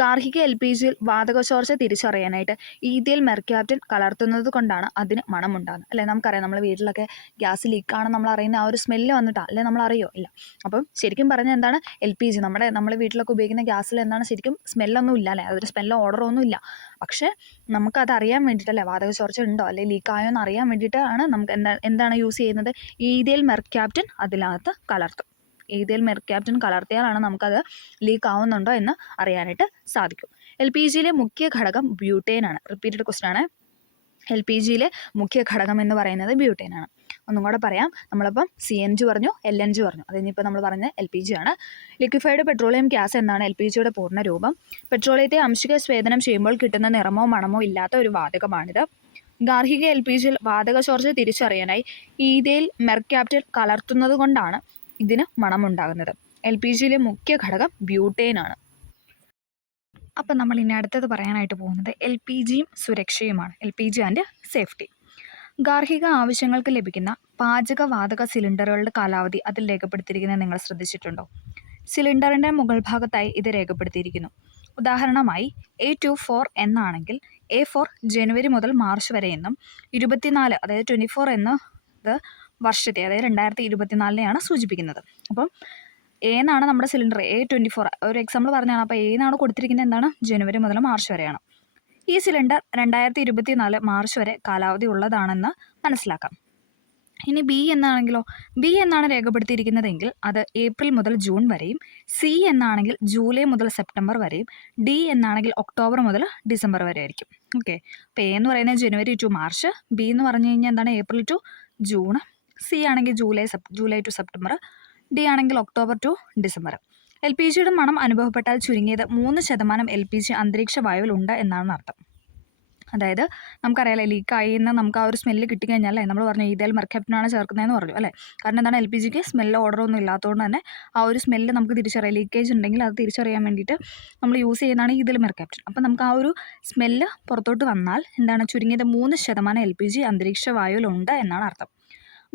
ഗാർഹിക LPGയിൽ വാതകചോർച്ച തിരിച്ചറിയാനായിട്ട് ഈഥൈൽ മെർക്യാപ്റ്റൻ കലർത്തുന്നത് കൊണ്ടാണ് അതിന് മണമുണ്ടാകുന്നത് അല്ലേ. നമുക്കറിയാം, നമ്മൾ വീട്ടിലൊക്കെ ഗ്യാസ് ലീക്കാണെന്ന് നമ്മൾ അറിയുന്ന ആ ഒരു സ്മെല്ല് വന്നിട്ടാണ് അല്ലേ, നമ്മൾ അറിയോ? ഇല്ല. അപ്പം ശരിക്കും പറഞ്ഞാൽ എന്താണ്? LPG നമ്മൾ വീട്ടിലൊക്കെ ഉപയോഗിക്കുന്ന ഗ്യാസിൽ ശരിക്കും സ്മെല്ലൊന്നും ഇല്ല അല്ലേ, അതൊരു സ്മെല്ലോ ഓർഡറോ ഒന്നും ഇല്ല. പക്ഷേ നമുക്കത് അറിയാൻ വേണ്ടിയിട്ടല്ലേ, വാതകചോർച്ച ഉണ്ടോ അല്ലെങ്കിൽ ലീക്കായോ എന്ന് അറിയാൻ വേണ്ടിയിട്ടാണ് നമുക്ക് എന്താണ് യൂസ് ചെയ്യുന്നത്? ഈഥൈൽ മെർക്യാപ്റ്റൻ അതിനകത്ത് കലർത്തും. ഈഥൈൽ മെർക്യാപ്റ്റൻ കലർത്തിയാലാണ് നമുക്കത് ലീക്ക് ആവുന്നുണ്ടോ എന്ന് അറിയാനായിട്ട് സാധിക്കും. LPGയിലെ മുഖ്യ ഘടകം ബ്യൂട്ടേനാണ്. റിപ്പീറ്റഡ് ക്വസ്റ്റ്യൻ ആണ്. LPGയിലെ മുഖ്യ ഘടകം എന്ന് പറയുന്നത് ബ്യൂട്ടേനാണ്. ഒന്നും കൂടെ പറയാം. നമ്മളിപ്പം CNG പറഞ്ഞു, LNG പറഞ്ഞു. അതിനിപ്പോൾ നമ്മൾ പറഞ്ഞത് LPG ആണ്. ലിക്വിഫൈഡ് പെട്രോളിയം ഗ്യാസ് എന്നാണ് LPGയുടെ പൂർണ്ണ രൂപം. പെട്രോളിയത്തെ അംശിക സ്വേദനം ചെയ്യുമ്പോൾ കിട്ടുന്ന നിറമോ മണമോ ഇല്ലാത്ത ഒരു വാതകമാണിത്. ഗാർഹിക LPGയിൽ വാതകചോർച്ച തിരിച്ചറിയാനായി ഈഥൈൽ മെർക്യാപ്റ്റൻ കലർത്തുന്നത് കൊണ്ടാണ് ഇതിന് മണമുണ്ടാകുന്നത്. LPGയിലെ മുഖ്യ ഘടകം ബ്യൂട്ടേനാണ്. അപ്പം നമ്മൾ ഇനി അടുത്തത് പറയാനായിട്ട് പോകുന്നത് LPGയും സുരക്ഷയുമാണ്. LPG and safety. ഗാർഹിക ആവശ്യങ്ങൾക്ക് ലഭിക്കുന്ന പാചകവാതക സിലിണ്ടറുകളുടെ കാലാവധി അതിൽ രേഖപ്പെടുത്തിയിരിക്കുന്നത് നിങ്ങൾ ശ്രദ്ധിച്ചിട്ടുണ്ടോ? സിലിണ്ടറിൻ്റെ മുകൾ ഭാഗത്തായി ഇത് രേഖപ്പെടുത്തിയിരിക്കുന്നു. ഉദാഹരണമായി A24 എന്നാണെങ്കിൽ A4 ജനുവരി മുതൽ മാർച്ച് വരെ എന്നും 24 അതായത് 24 എന്നത് വർഷത്തെ അതായത് 2024 സൂചിപ്പിക്കുന്നത്. അപ്പം A എന്നാണ് നമ്മുടെ സിലിണ്ടർ, A24 ഒരു എക്സാമ്പിൾ പറഞ്ഞാണ്. അപ്പോൾ A എന്നാണ് കൊടുത്തിരിക്കുന്നത് എന്താണ്? ജനുവരി മുതൽ മാർച്ച് വരെയാണ്. ഈ സിലിണ്ടർ 2024 മാർച്ച് വരെ കാലാവധി ഉള്ളതാണെന്ന് മനസ്സിലാക്കാം. ഇനി B എന്നാണെങ്കിലോ? B എന്നാണ് രേഖപ്പെടുത്തിയിരിക്കുന്നതെങ്കിൽ അത് ഏപ്രിൽ മുതൽ ജൂൺ വരെയും, C എന്നാണെങ്കിൽ ജൂലൈ മുതൽ സെപ്റ്റംബർ വരെയും, D എന്നാണെങ്കിൽ ഒക്ടോബർ മുതൽ ഡിസംബർ വരെ ആയിരിക്കും. ഓക്കെ, അപ്പോൾ A എന്ന് പറയുന്നത് ജനുവരി ടു മാർച്ച്, B എന്ന് പറഞ്ഞു കഴിഞ്ഞാൽ എന്താണ്? ഏപ്രിൽ ടു ജൂൺ, C ആണെങ്കിൽ ജൂലൈ ടു സെപ്റ്റംബർ, D ആണെങ്കിൽ ഒക്ടോബർ ടു ഡിസംബർ. LPGയുടെ മണം അനുഭവപ്പെട്ടാൽ ചുരുങ്ങിയത് 3% LPG അന്തരീക്ഷ വായുവിൽ ഉണ്ട് എന്നാണ് അർത്ഥം. അതായത് നമുക്കറിയാലോ ലീക്കായി എന്ന് നമുക്ക് ആ ഒരു സ്മെല്ല് കിട്ടിക്കഴിഞ്ഞാൽ അല്ലേ നമ്മൾ പറഞ്ഞു ഈഥൈൽ മെർക്യാപ്റ്റനാണ് ചേർക്കുന്നതെന്ന് പറഞ്ഞു അല്ലേ. കാരണം എന്താണ് എൽ പി ജിക്ക് സ്മെല്ല് ഓർഡറൊന്നും ഇല്ലാത്തതുകൊണ്ട് തന്നെ ആ ഒരു സ്മെല്ല് നമുക്ക് തിരിച്ചറിയാം. ലീക്കേജ് ഉണ്ടെങ്കിൽ അത് തിരിച്ചറിയാൻ വേണ്ടിയിട്ട് നമ്മൾ യൂസ് ചെയ്യുന്നതാണ് ഈഥൈൽ മെർക്യാപ്റ്റൻ. അപ്പം നമുക്ക് ആ ഒരു സ്മെല്ല് പുറത്തോട്ട് വന്നാൽ എന്താണ് ചുരുങ്ങിയത് 3% എൽ പി ജി അന്തരീക്ഷ വായുവിലുണ്ട് എന്നാണ് അർത്ഥം.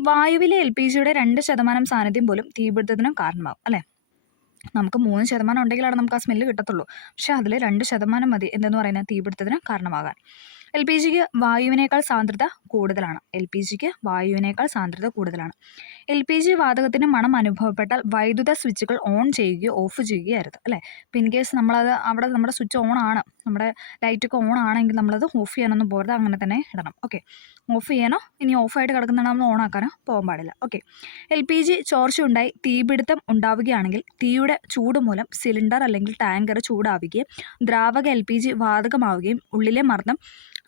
വായുവിലെ എൽ പി ജിയുടെ 2% സാന്നിധ്യം പോലും തീപിടുത്തത്തിനും കാരണമാകും അല്ലേ. നമുക്ക് 3% ഉണ്ടെങ്കിലാണ് നമുക്ക് ആ സ്മെല്ല് കിട്ടത്തുള്ളൂ. പക്ഷേ അതിൽ 2% മതി എന്തെന്ന് പറയുന്നത് തീപിടുത്തത്തിന് കാരണമാകാൻ. എൽ പി ജിക്ക് വായുവിനേക്കാൾ സാന്ദ്രത കൂടുതലാണ്. എൽ പി ജി വാതകത്തിന് മണം അനുഭവപ്പെട്ടാൽ വൈദ്യുത സ്വിച്ചുകൾ ഓൺ ചെയ്യുകയോ ഓഫ് ചെയ്യുകയോ അരുത് അല്ലേ. ഇപ്പം ഇൻ കേസ് നമ്മളത് അവിടെ നമ്മുടെ സ്വിച്ച് ഓൺ ആണ്, നമ്മുടെ ലൈറ്റൊക്കെ ഓൺ ആണെങ്കിൽ നമ്മളത് ഓഫ് ചെയ്യാനൊന്നും പോകരുത്, അങ്ങനെ തന്നെ ഇടണം. ഓക്കെ, ഓഫ് ചെയ്യാനോ ഇനി ഓഫായിട്ട് കിടക്കുന്നതാണ് നമ്മൾ ഓൺ ആക്കാനോ പോകാൻ പാടില്ല. ഓക്കെ, എൽ പി ജി ചോർച്ചയുണ്ടായി തീപിടുത്തം ഉണ്ടാവുകയാണെങ്കിൽ തീയുടെ ചൂട് മൂലം സിലിണ്ടർ അല്ലെങ്കിൽ ടാങ്കർ ചൂടാവുകയും ദ്രാവക എൽ പി ജി വാതകമാവുകയും ഉള്ളിലെ മർദ്ദം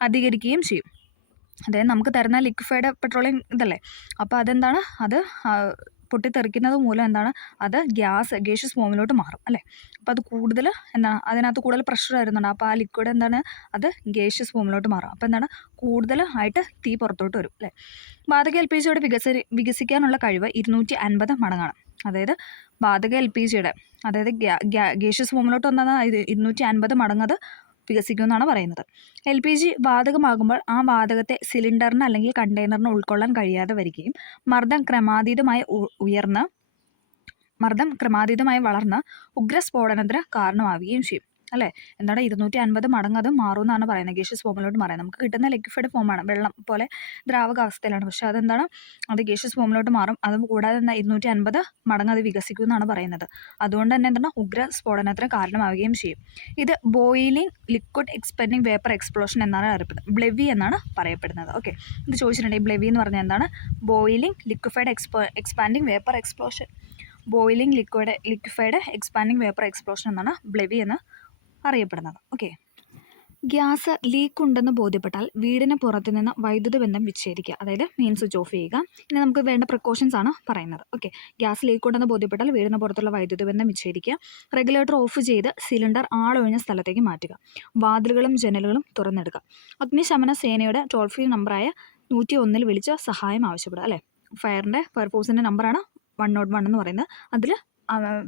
അധികരിക്കുകയും ചെയ്യും. അതായത് നമുക്ക് തരുന്ന ലിക്വിഫൈഡ് പെട്രോളിയം ഇതല്ലേ, അപ്പോൾ അതെന്താണ് അത് പൊട്ടിത്തെറിക്കുന്നത് മൂലം എന്താണ് അത് ഗേഷ്യസ് ഫോമിലോട്ട് മാറും അല്ലേ. അപ്പോൾ അത് കൂടുതൽ എന്താണ് അതിനകത്ത് കൂടുതൽ പ്രഷർ വരുന്നുണ്ട്. അപ്പോൾ ആ ലിക്വിഡ് എന്താണ് അത് ഗേഷ്യസ് ഫോമിലോട്ട് മാറും. അപ്പോൾ എന്താണ് കൂടുതലായിട്ട് തീ പുറത്തോട്ട് വരും അല്ലേ. വാതക എൽ പി ജിയുടെ വികസിക്കാനുള്ള കഴിവ് 250 മടങ്ങാണ്. അതായത് വാതക എൽ പി ജിയുടെ അതായത് ഗേഷ്യസ് ഫോമിലോട്ട് വന്നാൽ 250 മടങ്ങത് വികസിക്കുമെന്നാണ് പറയുന്നത്. എൽ പി ജി വാതകമാകുമ്പോൾ ആ വാതകത്തെ സിലിണ്ടറിന് അല്ലെങ്കിൽ കണ്ടെയ്നറിന് ഉൾക്കൊള്ളാൻ കഴിയാതെ വരികയും മർദ്ദം ക്രമാതീതമായി വളർന്ന് ഉഗ്രസ്ഫോടനത്തിന് കാരണമാവുകയും ചെയ്യും അല്ലേ. എന്താണ് 250 മടങ്ങ് അത് മാറുമെന്നാണ് പറയുന്നത്, ഗേഷ്യസ് ഫോമിലോട്ട് മാറാൻ. നമുക്ക് കിട്ടുന്ന ലിക്വിഫൈഡ് ഫോമാണ്, വെള്ളം പോലെ ദ്രാവകാവസ്ഥയിലാണ്, പക്ഷേ അതെന്താണ് അത് ഗേഷ്യസ് ഫോമിലോട്ട് മാറും. അതും കൂടാതെ 250 മടങ്ങ് അത് വികസിക്കുമെന്നാണ് പറയുന്നത്. അതുകൊണ്ട് തന്നെ എന്താണ് ഉഗ്രസ്ഫോടനത്തിന് കാരണമാവുകയും ചെയ്യും. ഇത് boiling liquid expanding vapour explosion എന്നാണ് അറിയപ്പെടുന്നത്, ബ്ലെവി എന്നാണ് പറയപ്പെടുന്നത്. ഓക്കെ, ഇത് ചോദിച്ചിട്ടുണ്ട്. ഈ ബ്ലെവി എന്ന് പറഞ്ഞാൽ എന്താണ്? Boiling liquefied expanding vapour explosion. Boiling liquefied expanding vapour explosion എന്നാണ് ബ്ലെവി എന്ന് അറിയപ്പെടുന്നത്. ഓക്കെ, ഗ്യാസ് ലീക്ക് ഉണ്ടെന്ന് ബോധ്യപ്പെട്ടാൽ വീടിന് പുറത്തു നിന്ന് വൈദ്യുത ബന്ധം വിച്ഛേദിക്കുക, അതായത് മെയിൻ സ്വിച്ച് ഓഫ് ചെയ്യുക. ഇനി നമുക്ക് വേണ്ട പ്രിക്കോഷൻസ് ആണ് പറയുന്നത്. ഓക്കെ, ഗ്യാസ് ലീക്ക് ഉണ്ടെന്ന് ബോധ്യപ്പെട്ടാൽ വീടിന് പുറത്തുള്ള വൈദ്യുത ബന്ധം വിച്ഛേദിക്കുക. റെഗുലേറ്റർ ഓഫ് ചെയ്ത് സിലിണ്ടർ ആളൊഴിഞ്ഞ സ്ഥലത്തേക്ക് മാറ്റുക. വാതിലുകളും ജനലുകളും തുറന്നിടുക. അഗ്നിശമന സേനയുടെ ടോൾ ഫ്രീ നമ്പറായ 101 വിളിച്ച് സഹായം ആവശ്യപ്പെടുക അല്ലേ. ഫയർഫോഴ്സിൻ്റെ നമ്പറാണ് 101 എന്ന് പറയുന്നത്, അതിൽ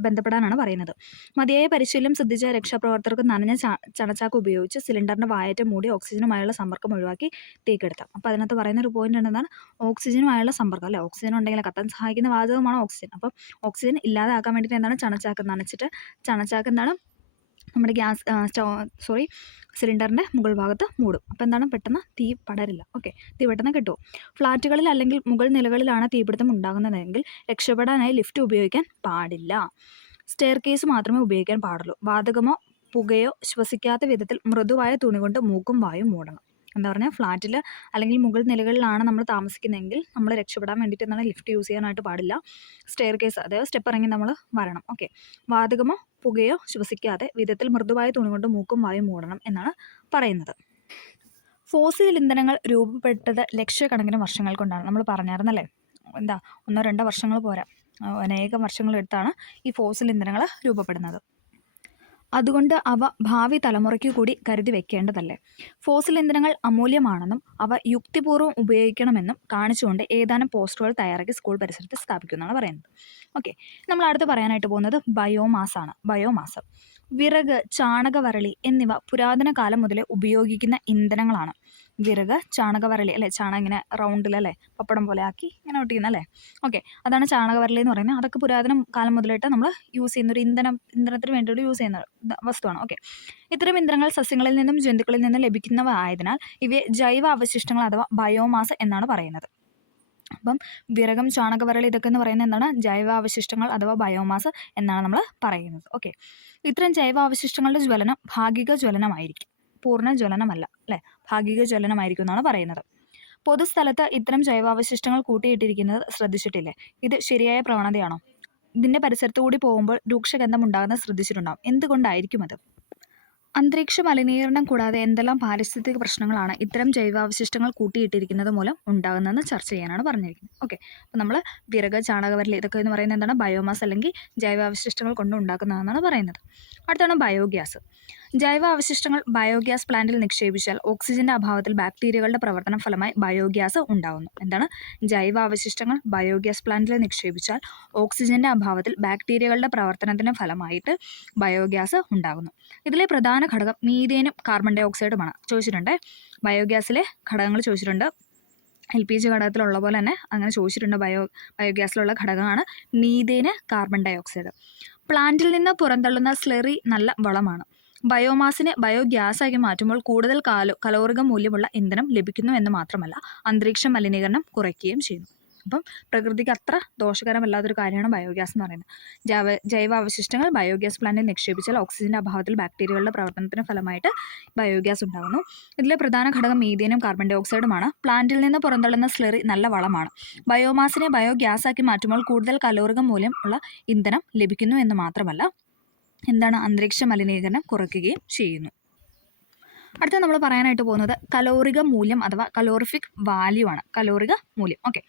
ബന്ധപ്പെടാനാണ് പറയുന്നത്. മതിയായ പരിശീലനം ശ്രദ്ധിച്ച രക്ഷാപ്രവർത്തകർക്ക് നനഞ്ഞ ചണച്ചാക്ക് ഉപയോഗിച്ച് സിലിണ്ടറിൻ്റെ വായറ്റം മൂടി ഓക്സിജനുമായുള്ള സമ്പർക്കം ഒഴിവാക്കി തീക്കെടുത്താം. അപ്പോൾ അതിനകത്ത് പറയുന്ന ഒരു പോയിന്റ് എന്താണ്? ഓക്സിജനുമായുള്ള സമ്പർക്കം അല്ലേ. ഓക്സിജൻ ഉണ്ടെങ്കിൽ കത്താൻ സഹായിക്കുന്ന വാതകമാണ് ഓക്സിജൻ. അപ്പം ഓക്സിജൻ ഇല്ലാതാക്കാൻ വേണ്ടിയിട്ട് എന്താണ് ചണച്ചാക്ക് നനച്ചിട്ട് ചണച്ചാക്ക് എന്താണ് നമ്മുടെ സിലിണ്ടറിൻ്റെ മുകൾ ഭാഗത്ത് മൂടും. അപ്പോൾ എന്താണ് പെട്ടെന്ന് തീ പടരില്ല. ഓക്കെ, തീ പെട്ടെന്ന് കിട്ടും. ഫ്ലാറ്റുകളിൽ അല്ലെങ്കിൽ മുകൾ നിലകളിലാണ് തീപിടുത്തം ഉണ്ടാകുന്നതെങ്കിൽ രക്ഷപ്പെടാനായി ലിഫ്റ്റ് ഉപയോഗിക്കാൻ പാടില്ല. സ്റ്റെയർ കേസ് മാത്രമേ ഉപയോഗിക്കാൻ പാടുള്ളൂ. വാതകമോ പുകയോ ശ്വസിക്കാത്ത വിധത്തിൽ മൃദുവായ തുണി കൊണ്ട് മൂക്കും വായും മൂടണം. എന്താ പറഞ്ഞാൽ ഫ്ലാറ്റിൽ അല്ലെങ്കിൽ മുകൾ നിലകളിലാണ് നമ്മൾ താമസിക്കുന്നതെങ്കിൽ നമ്മൾ രക്ഷപ്പെടാൻ വേണ്ടിയിട്ട് എന്താണ് ലിഫ്റ്റ് യൂസ് ചെയ്യാനായിട്ട് പാടില്ല. സ്റ്റെയർ കേസ് അതായത് സ്റ്റെപ്പ് ഇറങ്ങി നമ്മൾ വരണം. ഓക്കെ, വാതകമോ പുകയോ ശ്വസിക്കാതെ വിധത്തിൽ മൃദുവായ തുണി കൊണ്ട് മൂക്കും വായും മൂടണം എന്നാണ് പറയുന്നത്. ഫോസിൽ ഇന്ധനങ്ങൾ രൂപപ്പെട്ടത് ലക്ഷക്കണക്കിന് വർഷങ്ങൾ കൊണ്ടാണ്. നമ്മൾ പറഞ്ഞായിരുന്നല്ലേ, എന്താ 1-2 വർഷങ്ങൾ പോരാ, അനേകം വർഷങ്ങളെടുത്താണ് ഈ ഫോസിൽ ഇന്ധനങ്ങൾ രൂപപ്പെടുന്നത്. അതുകൊണ്ട് അവ ഭാവി തലമുറയ്ക്ക് കൂടി കരുതി വെക്കേണ്ടതല്ലേ. ഫോസിൽ ഇന്ധനങ്ങൾ അമൂല്യമാണെന്നും അവ യുക്തിപൂർവ്വം ഉപയോഗിക്കണമെന്നും കാണിച്ചുകൊണ്ട് ഏതാനും പോസ്റ്ററുകൾ തയ്യാറാക്കി സ്കൂൾ പരിസരത്ത് സ്ഥാപിക്കുമെന്നാണ് പറയുന്നത്. ഓക്കെ, നമ്മൾ അടുത്ത് പറയാനായിട്ട് പോകുന്നത് ബയോമാസ് ആണ്. ബയോമാസ് വിറക്, ചാണകവരളി എന്നിവ പുരാതന കാലം മുതലേ ഉപയോഗിക്കുന്ന ഇന്ധനങ്ങളാണ്. വിറക്, ചാണകവരളി അല്ലേ, ചാണകം ഇങ്ങനെ റൗണ്ടിലല്ലേ പപ്പടം പോലെ ആക്കി ഇങ്ങനെ ഒട്ടിക്കുന്ന അല്ലേ. ഓക്കെ, അതാണ് ചാണകവരളി എന്ന് പറയുന്നത്. അതൊക്കെ പുരാതന കാലം മുതലായിട്ട് നമ്മൾ യൂസ് ചെയ്യുന്ന ഒരു ഇന്ധനത്തിന് വേണ്ടിയിട്ട് യൂസ് ചെയ്യുന്ന വസ്തുവാണ്. ഓക്കെ, ഇത്തരം ഇന്ധനങ്ങൾ സസ്യങ്ങളിൽ നിന്നും ജന്തുക്കളിൽ നിന്നും ലഭിക്കുന്നവ ആയതിനാൽ ഇവയെ ജൈവ അവശിഷ്ടങ്ങൾ അഥവാ ബയോമാസ് എന്നാണ് പറയുന്നത്. അപ്പം വിറകം, ചാണകവരളി ഇതൊക്കെ എന്ന് പറയുന്നത് എന്താണ്? ജൈവാവശിഷ്ടങ്ങൾ അഥവാ ബയോമാസ് എന്നാണ് നമ്മൾ പറയുന്നത്. ഓക്കെ, ഇത്തരം ജൈവാവശിഷ്ടങ്ങളുടെ ജ്വലനം ഭാഗിക ജ്വലനമായിരിക്കും, പൂർണ്ണ ജ്വലനമല്ല അല്ലേ, ഭാഗിക ജ്വലനമായിരിക്കും എന്നാണ് പറയുന്നത്. പൊതുസ്ഥലത്ത് ഇത്തരം ജൈവാവശിഷ്ടങ്ങൾ കൂട്ടിയിട്ടിരിക്കുന്നത് ശ്രദ്ധിച്ചിട്ടില്ലേ? ഇത് ശരിയായ പ്രവണതയാണോ? ഇതിൻ്റെ പരിസരത്തു കൂടി പോകുമ്പോൾ രൂക്ഷഗന്ധം ഉണ്ടാകുന്നത് ശ്രദ്ധിച്ചിട്ടുണ്ടാകും. എന്തുകൊണ്ടായിരിക്കും അത്? അന്തരീക്ഷ മലിനീകരണം കൂടാതെ എന്തെല്ലാം പാരിസ്ഥിതിക പ്രശ്നങ്ങളാണ് ഇത്തരം ജൈവാവശിഷ്ടങ്ങൾ കൂട്ടിയിട്ടിരിക്കുന്നത് മൂലം ഉണ്ടാകുന്നതെന്ന് ചർച്ച ചെയ്യാനാണ് പറഞ്ഞിരിക്കുന്നത്. ഓക്കെ, അപ്പോൾ നമ്മൾ വിറക്, ചാണകവരലി ഇതൊക്കെ എന്ന് പറയുന്നത് എന്താണ്? ബയോമാസ് അല്ലെങ്കിൽ ജൈവാവശിഷ്ടങ്ങൾ കൊണ്ട് ഉണ്ടാക്കുന്നതെന്നാണ് പറയുന്നത്. അടുത്താണ് ബയോഗ്യാസ്. ജൈവ അവശിഷ്ടങ്ങൾ ബയോഗ്യാസ് പ്ലാന്റിൽ നിക്ഷേപിച്ചാൽ ഓക്സിജന്റെ അഭാവത്തിൽ ബാക്ടീരിയകളുടെ പ്രവർത്തന ഫലമായി ബയോഗ്യാസ് ഉണ്ടാകുന്നു. എന്താണ്? ജൈവ അവശിഷ്ടങ്ങൾ ബയോഗ്യാസ് പ്ലാന്റിൽ നിക്ഷേപിച്ചാൽ ഓക്സിജന്റെ അഭാവത്തിൽ ബാക്ടീരിയകളുടെ പ്രവർത്തനത്തിന് ഫലമായിട്ട് ബയോഗ്യാസ് ഉണ്ടാകുന്നു. ഇതിലെ പ്രധാന ഘടകം മീഥേനും കാർബൺ ഡൈ ഓക്സൈഡുമാണ്. ചോദിച്ചിട്ടുണ്ട്, ബയോഗ്യാസിലെ ഘടകങ്ങൾ ചോദിച്ചിട്ടുണ്ട്. LPG ഘടകത്തിലുള്ള പോലെ തന്നെ അങ്ങനെ ചോദിച്ചിട്ടുണ്ട്. ബയോഗ്യാസിലുള്ള ഘടകമാണ് മീഥേന്, കാർബൺ ഡൈ ഓക്സൈഡ്. പ്ലാന്റിൽ നിന്ന് പുറന്തള്ളുന്ന സ്ലറി നല്ല വളമാണ്. ബയോമാസിനെ ബയോഗ്യാസാക്കി മാറ്റുമ്പോൾ കൂടുതൽ കലോറിക മൂല്യമുള്ള ഇന്ധനം ലഭിക്കുന്നു എന്ന് മാത്രമല്ല, അന്തരീക്ഷ മലിനീകരണം കുറയ്ക്കുകയും ചെയ്യുന്നു. അപ്പം പ്രകൃതിക്ക് അത്ര ദോഷകരമല്ലാത്തൊരു കാര്യമാണ് ബയോഗ്യാസ് എന്ന് പറയുന്നത്. ജൈവ അവശിഷ്ടങ്ങൾ ബയോഗ്യാസ് പ്ലാന്റിൽ നിക്ഷേപിച്ചാൽ ഓക്സിജന്റെ അഭാവത്തിൽ ബാക്ടീരിയകളുടെ പ്രവർത്തനത്തിന് ഫലമായിട്ട് ബയോഗ്യാസ് ഉണ്ടാകുന്നു. ഇതിലെ പ്രധാന ഘടകം മീഥേനും കാർബൺ ഡൈ ഓക്സൈഡുമാണ്. പ്ലാന്റിൽ നിന്ന് പുറന്തള്ളുന്ന സ്ലറി നല്ല വളമാണ്. ബയോമാസിനെ ബയോഗ്യാസാക്കി മാറ്റുമ്പോൾ കൂടുതൽ കലോറിക മൂല്യം ഉള്ള ഇന്ധനം ലഭിക്കുന്നു എന്ന് മാത്രമല്ല, അന്തരീക്ഷ മലിനീകരണം കുറയ്ക്കുകയും ചെയ്യുന്നു. അടുത്ത നമ്മൾ പറയാനായിട്ട് പോകുന്നത് കലോറിക മൂല്യം അഥവാ കലോറിഫിക് വാല്യൂ ആണ്. കലോറിക മൂല്യം. ഓക്കെ,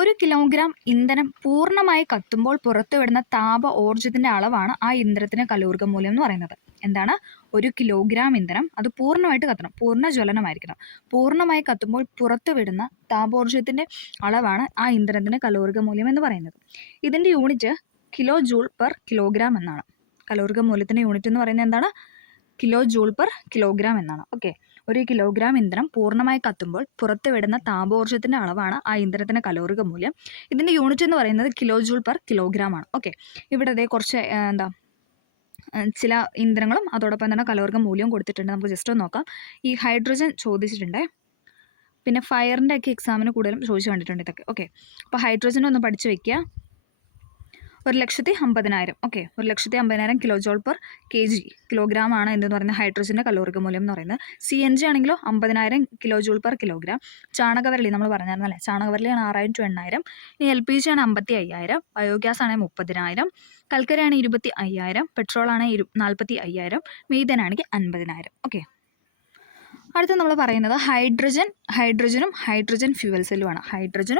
1 കിലോഗ്രാം ഇന്ധനം പൂർണ്ണമായി കത്തുമ്പോൾ പുറത്തുവിടുന്ന താപ ഊർജ്ജത്തിൻ്റെ അളവാണ് ആ ഇന്ധനത്തിന് കലോറിക മൂല്യം എന്ന് പറയുന്നത്. 1 കിലോഗ്രാം ഇന്ധനം അത് പൂർണ്ണമായിട്ട് കത്തണം, പൂർണ്ണ ജ്വലനമായിരിക്കണം. പൂർണ്ണമായി കത്തുമ്പോൾ പുറത്തുവിടുന്ന താപോർജ്ജത്തിൻ്റെ അളവാണ് ആ ഇന്ധനത്തിന് കലോറിക മൂല്യം എന്ന് പറയുന്നത്. ഇതിൻ്റെ unit kilo joule per kilogram എന്നാണ്. കലോറിക മൂല്യത്തിൻ്റെ യൂണിറ്റ് എന്ന് പറയുന്നത് എന്താണ്? കിലോ ജൂൾ പെർ കിലോഗ്രാം എന്നാണ്. ഓക്കെ, 1 കിലോഗ്രാം ഇന്ധനം പൂർണ്ണമായി കത്തുമ്പോൾ പുറത്തുവിടുന്ന താപോർജ്ജത്തിൻ്റെ അളവാണ് ആ ഇന്ധനത്തിൻ്റെ കലോറിക മൂല്യം. ഇതിൻ്റെ യൂണിറ്റ് എന്ന് പറയുന്നത് കിലോ ജൂൾ പെർ കിലോഗ്രാം ആണ്. ഓക്കെ, ഇവിടെ അതേ കുറച്ച് ചില ഇന്ധനങ്ങളും അതോടൊപ്പം കലോറിക മൂല്യവും കൊടുത്തിട്ടുണ്ട്. നമുക്ക് ജസ്റ്റ് ഒന്ന് നോക്കാം. ഈ ഹൈഡ്രജൻ ചോദിച്ചിട്ടുണ്ട്, പിന്നെ ഫയറിൻ്റെ ഒക്കെ എക്സാമിന് കൂടുതലും ചോദിച്ചു കണ്ടിട്ടുണ്ട് ഇതൊക്കെ. ഓക്കെ, അപ്പോൾ ഹൈഡ്രജൻ ഒന്ന് പഠിച്ചു വയ്ക്കുക. 1,50,000. Okay, 1,50,000 kilo joule per kg kilogram ആണ് എന്ന് പറയുന്നത് ഹൈഡ്രജൻ്റെ കലോറിക മൂല്യം എന്ന് പറയുന്നത്. CNG ആണെങ്കിലോ 50,000 കിലോ ജൂൾ പെർ കിലോഗ്രാം. ചാണകവരളി നമ്മൾ പറഞ്ഞായിരുന്നല്ലേ, ചാണകവരളിയാണ് 6,000 to 8,000. ഇനി LPG ആണ് 55,000, ബയോഗ്യാസ് ആണ് 30,000, കൽക്കരി ആണ് 25,000, പെട്രോൾ ആണ് 45,000, മീഥേൻ ആണെങ്കിൽ 50,000. ഓക്കെ, അടുത്ത നമ്മൾ പറയുന്നത് ഹൈഡ്രജനും ഹൈഡ്രജൻ ഫ്യൂവൽ സെല്ലുമാണ്. ഹൈഡ്രജൻ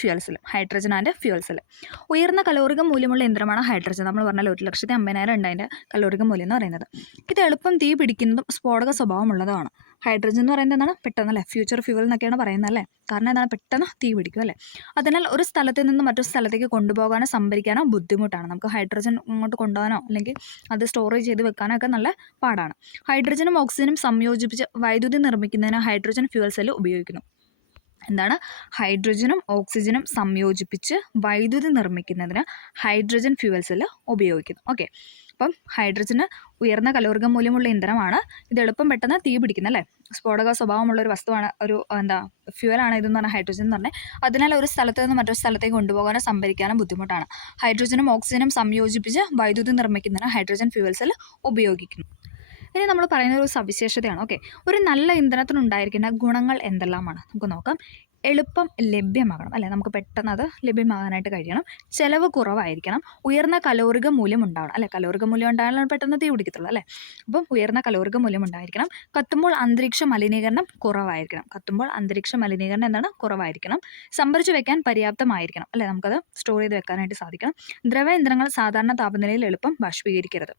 ഫ്യൂവൽ സെല്ലും, ഹൈഡ്രജൻ ആൻഡ് ഫ്യൂവൽ സെല്ല്. ഉയർന്ന കലോറിക മൂല്യമുള്ള ഇന്ധനമാണ് ഹൈഡ്രജൻ. നമ്മൾ പറഞ്ഞാൽ 1,50,000 ഉണ്ട് അതിൻ്റെ കലോറിക മൂല്യം എന്ന് പറയുന്നത്. ഇത് എളുപ്പം തീ പിടിക്കുന്നതും സ്ഫോടക സ്വഭാവമുള്ളതുമാണ്. ഹൈഡ്രജൻ എന്ന് പറയുന്നത് എന്താണ്? പെട്ടെന്നല്ലേ, ഫ്യൂച്ചർ ഫ്യൂവൽ എന്നൊക്കെയാണ് പറയുന്നത് അല്ലേ. കാരണം എന്താണ്? പെട്ടെന്ന് തീ പിടിക്കും അല്ലേ. അതിനാൽ ഒരു സ്ഥലത്ത് നിന്ന് മറ്റൊരു സ്ഥലത്തേക്ക് കൊണ്ടുപോകാനോ സംഭരിക്കാനോ ബുദ്ധിമുട്ടാണ്. നമുക്ക് ഹൈഡ്രജൻ ഇങ്ങോട്ട് കൊണ്ടുപോകാനോ അല്ലെങ്കിൽ അത് സ്റ്റോറേജ് ചെയ്ത് വെക്കാനോ ഒക്കെ നല്ല പാടാണ്. ഹൈഡ്രജനും ഓക്സിജനും സംയോജിപ്പിച്ച് വൈദ്യുതി നിർമ്മിക്കുന്നതിന് ഹൈഡ്രജൻ ഫ്യൂവൽ സെല്ല് ഉപയോഗിക്കുന്നു. ഹൈഡ്രജനും ഓക്സിജനും സംയോജിപ്പിച്ച് വൈദ്യുതി നിർമ്മിക്കുന്നതിന് ഹൈഡ്രജൻ ഫ്യൂവൽ സെല്ല് ഉപയോഗിക്കുന്നു. ഓക്കെ, അപ്പം ഹൈഡ്രജന് ഉയർന്ന കലോറിക മൂല്യമുള്ള ഇന്ധനമാണ്. ഇത് എളുപ്പം പെട്ടെന്ന് തീ പിടിക്കുന്ന അല്ലേ, സ്ഫോടക സ്വഭാവമുള്ള ഒരു വസ്തുവാണ്, ഒരു ഫ്യൂവലാണ് ഇതെന്ന് പറഞ്ഞാൽ ഹൈഡ്രജൻ എന്ന് പറഞ്ഞാൽ. അതിനാൽ ഒരു സ്ഥലത്ത് നിന്ന് മറ്റൊരു സ്ഥലത്തേക്ക് കൊണ്ടുപോകാനോ സംഭരിക്കാനോ ബുദ്ധിമുട്ടാണ്. ഹൈഡ്രജനും ഓക്സിജനും സംയോജിപ്പിച്ച് വൈദ്യുതി നിർമ്മിക്കുന്നതിന് ഹൈഡ്രജൻ ഫ്യൂവൽ സെല്ല് ഉപയോഗിക്കുന്നു. ഇനി നമ്മൾ പറയുന്ന ഒരു സവിശേഷതയാണ്. ഓക്കെ, ഒരു നല്ല ഇന്ധനത്തിനുണ്ടായിരിക്കുന്ന ഗുണങ്ങൾ എന്തെല്ലാമാണ് നമുക്ക് നോക്കാം. എളുപ്പം ലഭ്യമാകണം അല്ലേ, നമുക്ക് പെട്ടെന്ന് അത് ലഭ്യമാകാനായിട്ട് കഴിയണം. ചിലവ് കുറവായിരിക്കണം. ഉയർന്ന കലോറിക മൂല്യം ഉണ്ടാവണം അല്ലേ, കലോറിക മൂല്യം ഉണ്ടായാലാണ് പെട്ടെന്ന് തീ പിടിക്കത്തുള്ളൂ അല്ലേ. അപ്പം ഉയർന്ന കലോറിക മൂല്യം ഉണ്ടായിരിക്കണം. കത്തുമ്പോൾ അന്തരീക്ഷ മലിനീകരണം കുറവായിരിക്കണം. കുറവായിരിക്കണം. സംഭരിച്ചു വെക്കാൻ പര്യാപ്തമായിരിക്കണം അല്ലേ, നമുക്കത് സ്റ്റോർ ചെയ്ത് വെക്കാനായിട്ട് സാധിക്കണം. ദ്രവ ഇന്ധനങ്ങൾ സാധാരണ താപനിലയിൽ എളുപ്പം ബാഷ്പീകരിക്കരുത്.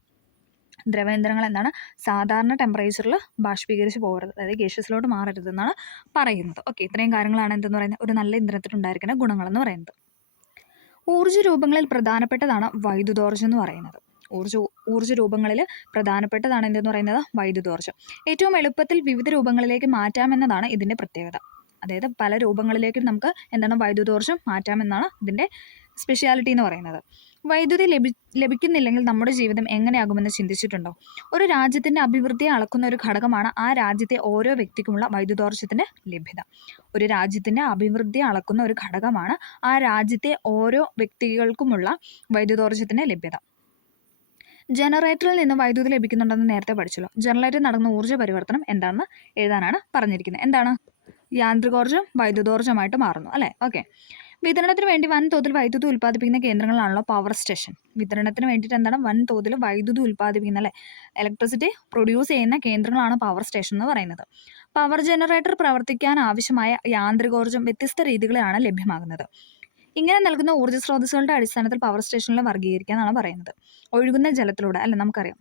ദ്രവ ഇന്ധനങ്ങൾ എന്താണ്? സാധാരണ ടെമ്പറേച്ചറിൽ ബാഷ്പീകരിച്ച് പോകരുത്, അതായത് ഗേഷ്യസിലോട്ട് മാറരുത് എന്നാണ് പറയുന്നത്. ഓക്കെ, ഇത്രയും കാര്യങ്ങളാണ് എന്തെന്ന് പറയുന്നത് ഒരു നല്ല ഇന്ധനത്തിനുണ്ടായിരിക്കുന്ന ഗുണങ്ങളെന്ന് പറയുന്നത്. ഊർജ്ജ രൂപങ്ങളിൽ പ്രധാനപ്പെട്ടതാണ് വൈദ്യുതോർജ്ജം എന്ന് പറയുന്നത്. ഊർജ്ജ രൂപങ്ങളിൽ പ്രധാനപ്പെട്ടതാണ് എന്തെന്ന് പറയുന്നത് വൈദ്യുതോർജ്ജം. ഏറ്റവും എളുപ്പത്തിൽ വിവിധ രൂപങ്ങളിലേക്ക് മാറ്റാമെന്നതാണ് ഇതിൻ്റെ പ്രത്യേകത. അതായത് പല രൂപങ്ങളിലേക്ക് നമുക്ക് വൈദ്യുതോർജ്ജം മാറ്റാമെന്നാണ് ഇതിൻ്റെ സ്പെഷ്യാലിറ്റി എന്ന് പറയുന്നത്. വൈദ്യുതി ലഭിക്കുന്നില്ലെങ്കിൽ നമ്മുടെ ജീവിതം എങ്ങനെയാകുമെന്ന് ചിന്തിച്ചിട്ടുണ്ടോ? ഒരു രാജ്യത്തിൻ്റെ അഭിവൃദ്ധിയെ അളക്കുന്ന ഒരു ഘടകമാണ് ആ രാജ്യത്തെ ഓരോ വ്യക്തിക്കുമുള്ള വൈദ്യുതോർജ്ജത്തിൻ്റെ ലഭ്യത. ഒരു രാജ്യത്തിൻ്റെ അഭിവൃദ്ധിയെ അളക്കുന്ന ഒരു ഘടകമാണ് ആ രാജ്യത്തെ ഓരോ വ്യക്തികൾക്കുമുള്ള വൈദ്യുതോർജ്ജത്തിൻ്റെ ലഭ്യത. ജനറേറ്ററിൽ നിന്ന് വൈദ്യുതി ലഭിക്കുന്നുണ്ടെന്ന് നേരത്തെ പഠിച്ചല്ലോ. ജനറേറ്റർ നടന്ന ഊർജ്ജ പരിവർത്തനം എന്താണെന്ന് എഴുതാനാണ് പറഞ്ഞിരിക്കുന്നത്. എന്താണ്? യാന്ത്രികോർജ്ജം വൈദ്യുതോർജ്ജമായിട്ട് മാറുന്നു അല്ലേ. ഓക്കെ, വിതരണത്തിന് വേണ്ടി വൻതോതിൽ വൈദ്യുതി ഉൽപ്പാദിപ്പിക്കുന്ന കേന്ദ്രങ്ങളാണല്ലോ പവർ സ്റ്റേഷൻ. വിതരണത്തിന് വേണ്ടിയിട്ട് വൻതോതിൽ വൈദ്യുതി ഉൽപ്പാദിപ്പിക്കുന്ന അല്ലേ, ഇലക്ട്രിസിറ്റി പ്രൊഡ്യൂസ് ചെയ്യുന്ന കേന്ദ്രങ്ങളാണ് പവർ സ്റ്റേഷൻ എന്ന് പറയുന്നത്. പവർ ജനറേറ്റർ പ്രവർത്തിക്കാൻ ആവശ്യമായ യാന്ത്രികോർജ്ജം വ്യത്യസ്ത രീതികളിലാണ് ലഭ്യമാകുന്നത്. ഇങ്ങനെ നൽകുന്ന ഊർജ്ജ സ്രോതസ്സുകളുടെ അടിസ്ഥാനത്തിൽ പവർ സ്റ്റേഷനിൽ വർഗീകരിക്കുക എന്നാണ് പറയുന്നത്. ഒഴുകുന്ന ജലത്തിലൂടെ അല്ലേ, നമുക്കറിയാം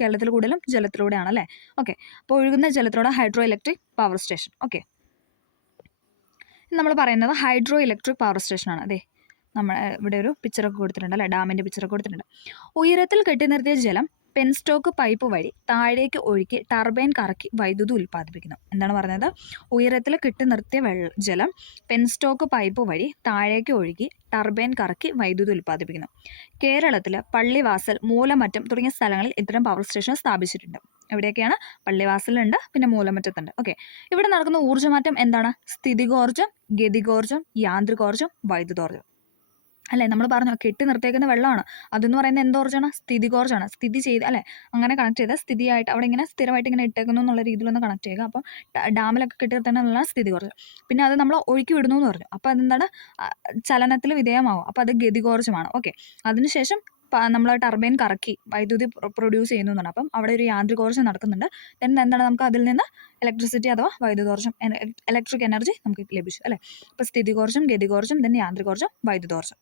കേരളത്തിൽ കൂടുതലും ജലത്തിലൂടെയാണ് അല്ലേ. ഓക്കെ, അപ്പോൾ ഒഴുകുന്ന ജലത്തിലൂടെ hydro electric power station. Okay, നമ്മൾ പറയുന്നത് ഹൈഡ്രോ ഇലക്ട്രിക് പവർ സ്റ്റേഷനാണ്. അതെ, നമ്മൾ ഇവിടെ ഒരു പിക്ചറൊക്കെ കൊടുത്തിട്ടുണ്ട് അല്ലേ, ഡാമിൻ്റെ പിക്ചറൊക്കെ കൊടുത്തിട്ടുണ്ട്. ഉയരത്തിൽ കെട്ടി നിർത്തിയ ജലം പെൻസ്റ്റോക്ക് പൈപ്പ് വഴി താഴേക്ക് ഒഴുക്കി ടർബൈൻ കറക്കി വൈദ്യുതി ഉൽപ്പാദിപ്പിക്കുന്നു. എന്താണ് പറയുന്നത്? ഉയരത്തിൽ കെട്ടി നിർത്തിയ ജലം പെൻസ്റ്റോക്ക് പൈപ്പ് വഴി താഴേക്ക് ഒഴുകി ടർബൈൻ കറക്കി വൈദ്യുതി ഉൽപ്പാദിപ്പിക്കുന്നു. കേരളത്തിൽ പള്ളിവാസൽ, മൂലമറ്റം തുടങ്ങിയ സ്ഥലങ്ങളിൽ ഇത്തരം പവർ സ്റ്റേഷൻ സ്ഥാപിച്ചിട്ടുണ്ട്. എവിടെയൊക്കെയാണ്? പള്ളിവാസലുണ്ട്, പിന്നെ മൂലമറ്റത്തുണ്ട്. ഓക്കെ, ഇവിടെ നടക്കുന്ന ഊർജ്ജമാറ്റം എന്താണ്? സ്ഥിതികോർജ്ജം, ഗതികോർജ്ജം, യാന്ത്രികോർജ്ജം, വൈദ്യുതോർജ്ജം അല്ലേ. നമ്മൾ പറഞ്ഞു കെട്ടി നിർത്തിയേക്കുന്ന വെള്ളമാണ്, അതെന്ന് പറയുന്നത് എന്തോർജ്ജമാണ്? സ്ഥിതികോർജ്ജമാണ്. സ്ഥിതി ചെയ്ത് അല്ലേ, അങ്ങനെ കണക്ട് ചെയ്ത് സ്ഥിതിയായിട്ട് അവിടെ ഇങ്ങനെ സ്ഥിരമായിട്ട് ഇങ്ങനെ ഇട്ടേക്കുന്നു എന്നുള്ള രീതിയിലൊന്ന് കണക്ട് ചെയ്യുക. അപ്പം ഡാമിലൊക്കെ കെട്ടി നിർത്തുന്ന സ്ഥിതികോർജ്ജം. പിന്നെ അത് നമ്മൾ ഒഴുക്കി വിടുന്നു എന്ന് പറഞ്ഞു, അപ്പോൾ അതെന്താണ്? ചലനത്തിൽ വിധേയമാവും, അപ്പോൾ അത് ഗതികോർജ്ജമാണ്. ഓക്കെ, അതിനുശേഷം നമ്മൾ ടർബൈൻ കറക്കി വൈദ്യുതി പ്രൊഡ്യൂസ് ചെയ്യുന്നു എന്നാണ്. അപ്പം അവിടെ ഒരു യാന്ത്രികോർജ്ജം നടക്കുന്നുണ്ട്. ദെൻ എന്താണ്? നമുക്ക് അതിൽ നിന്ന് ഇലക്ട്രിസിറ്റി അഥവാ വൈദ്യുതോർജ്ജം, ഇലക്ട്രിക് എനർജി നമുക്ക് ലഭിച്ചു അല്ലേ. അപ്പോൾ സ്ഥിതികോർജ്ജം, ഗതികോർജ്ജം, ദെൻ യാന്ത്രികോർജ്ജം, വൈദ്യുതോർജ്ജം.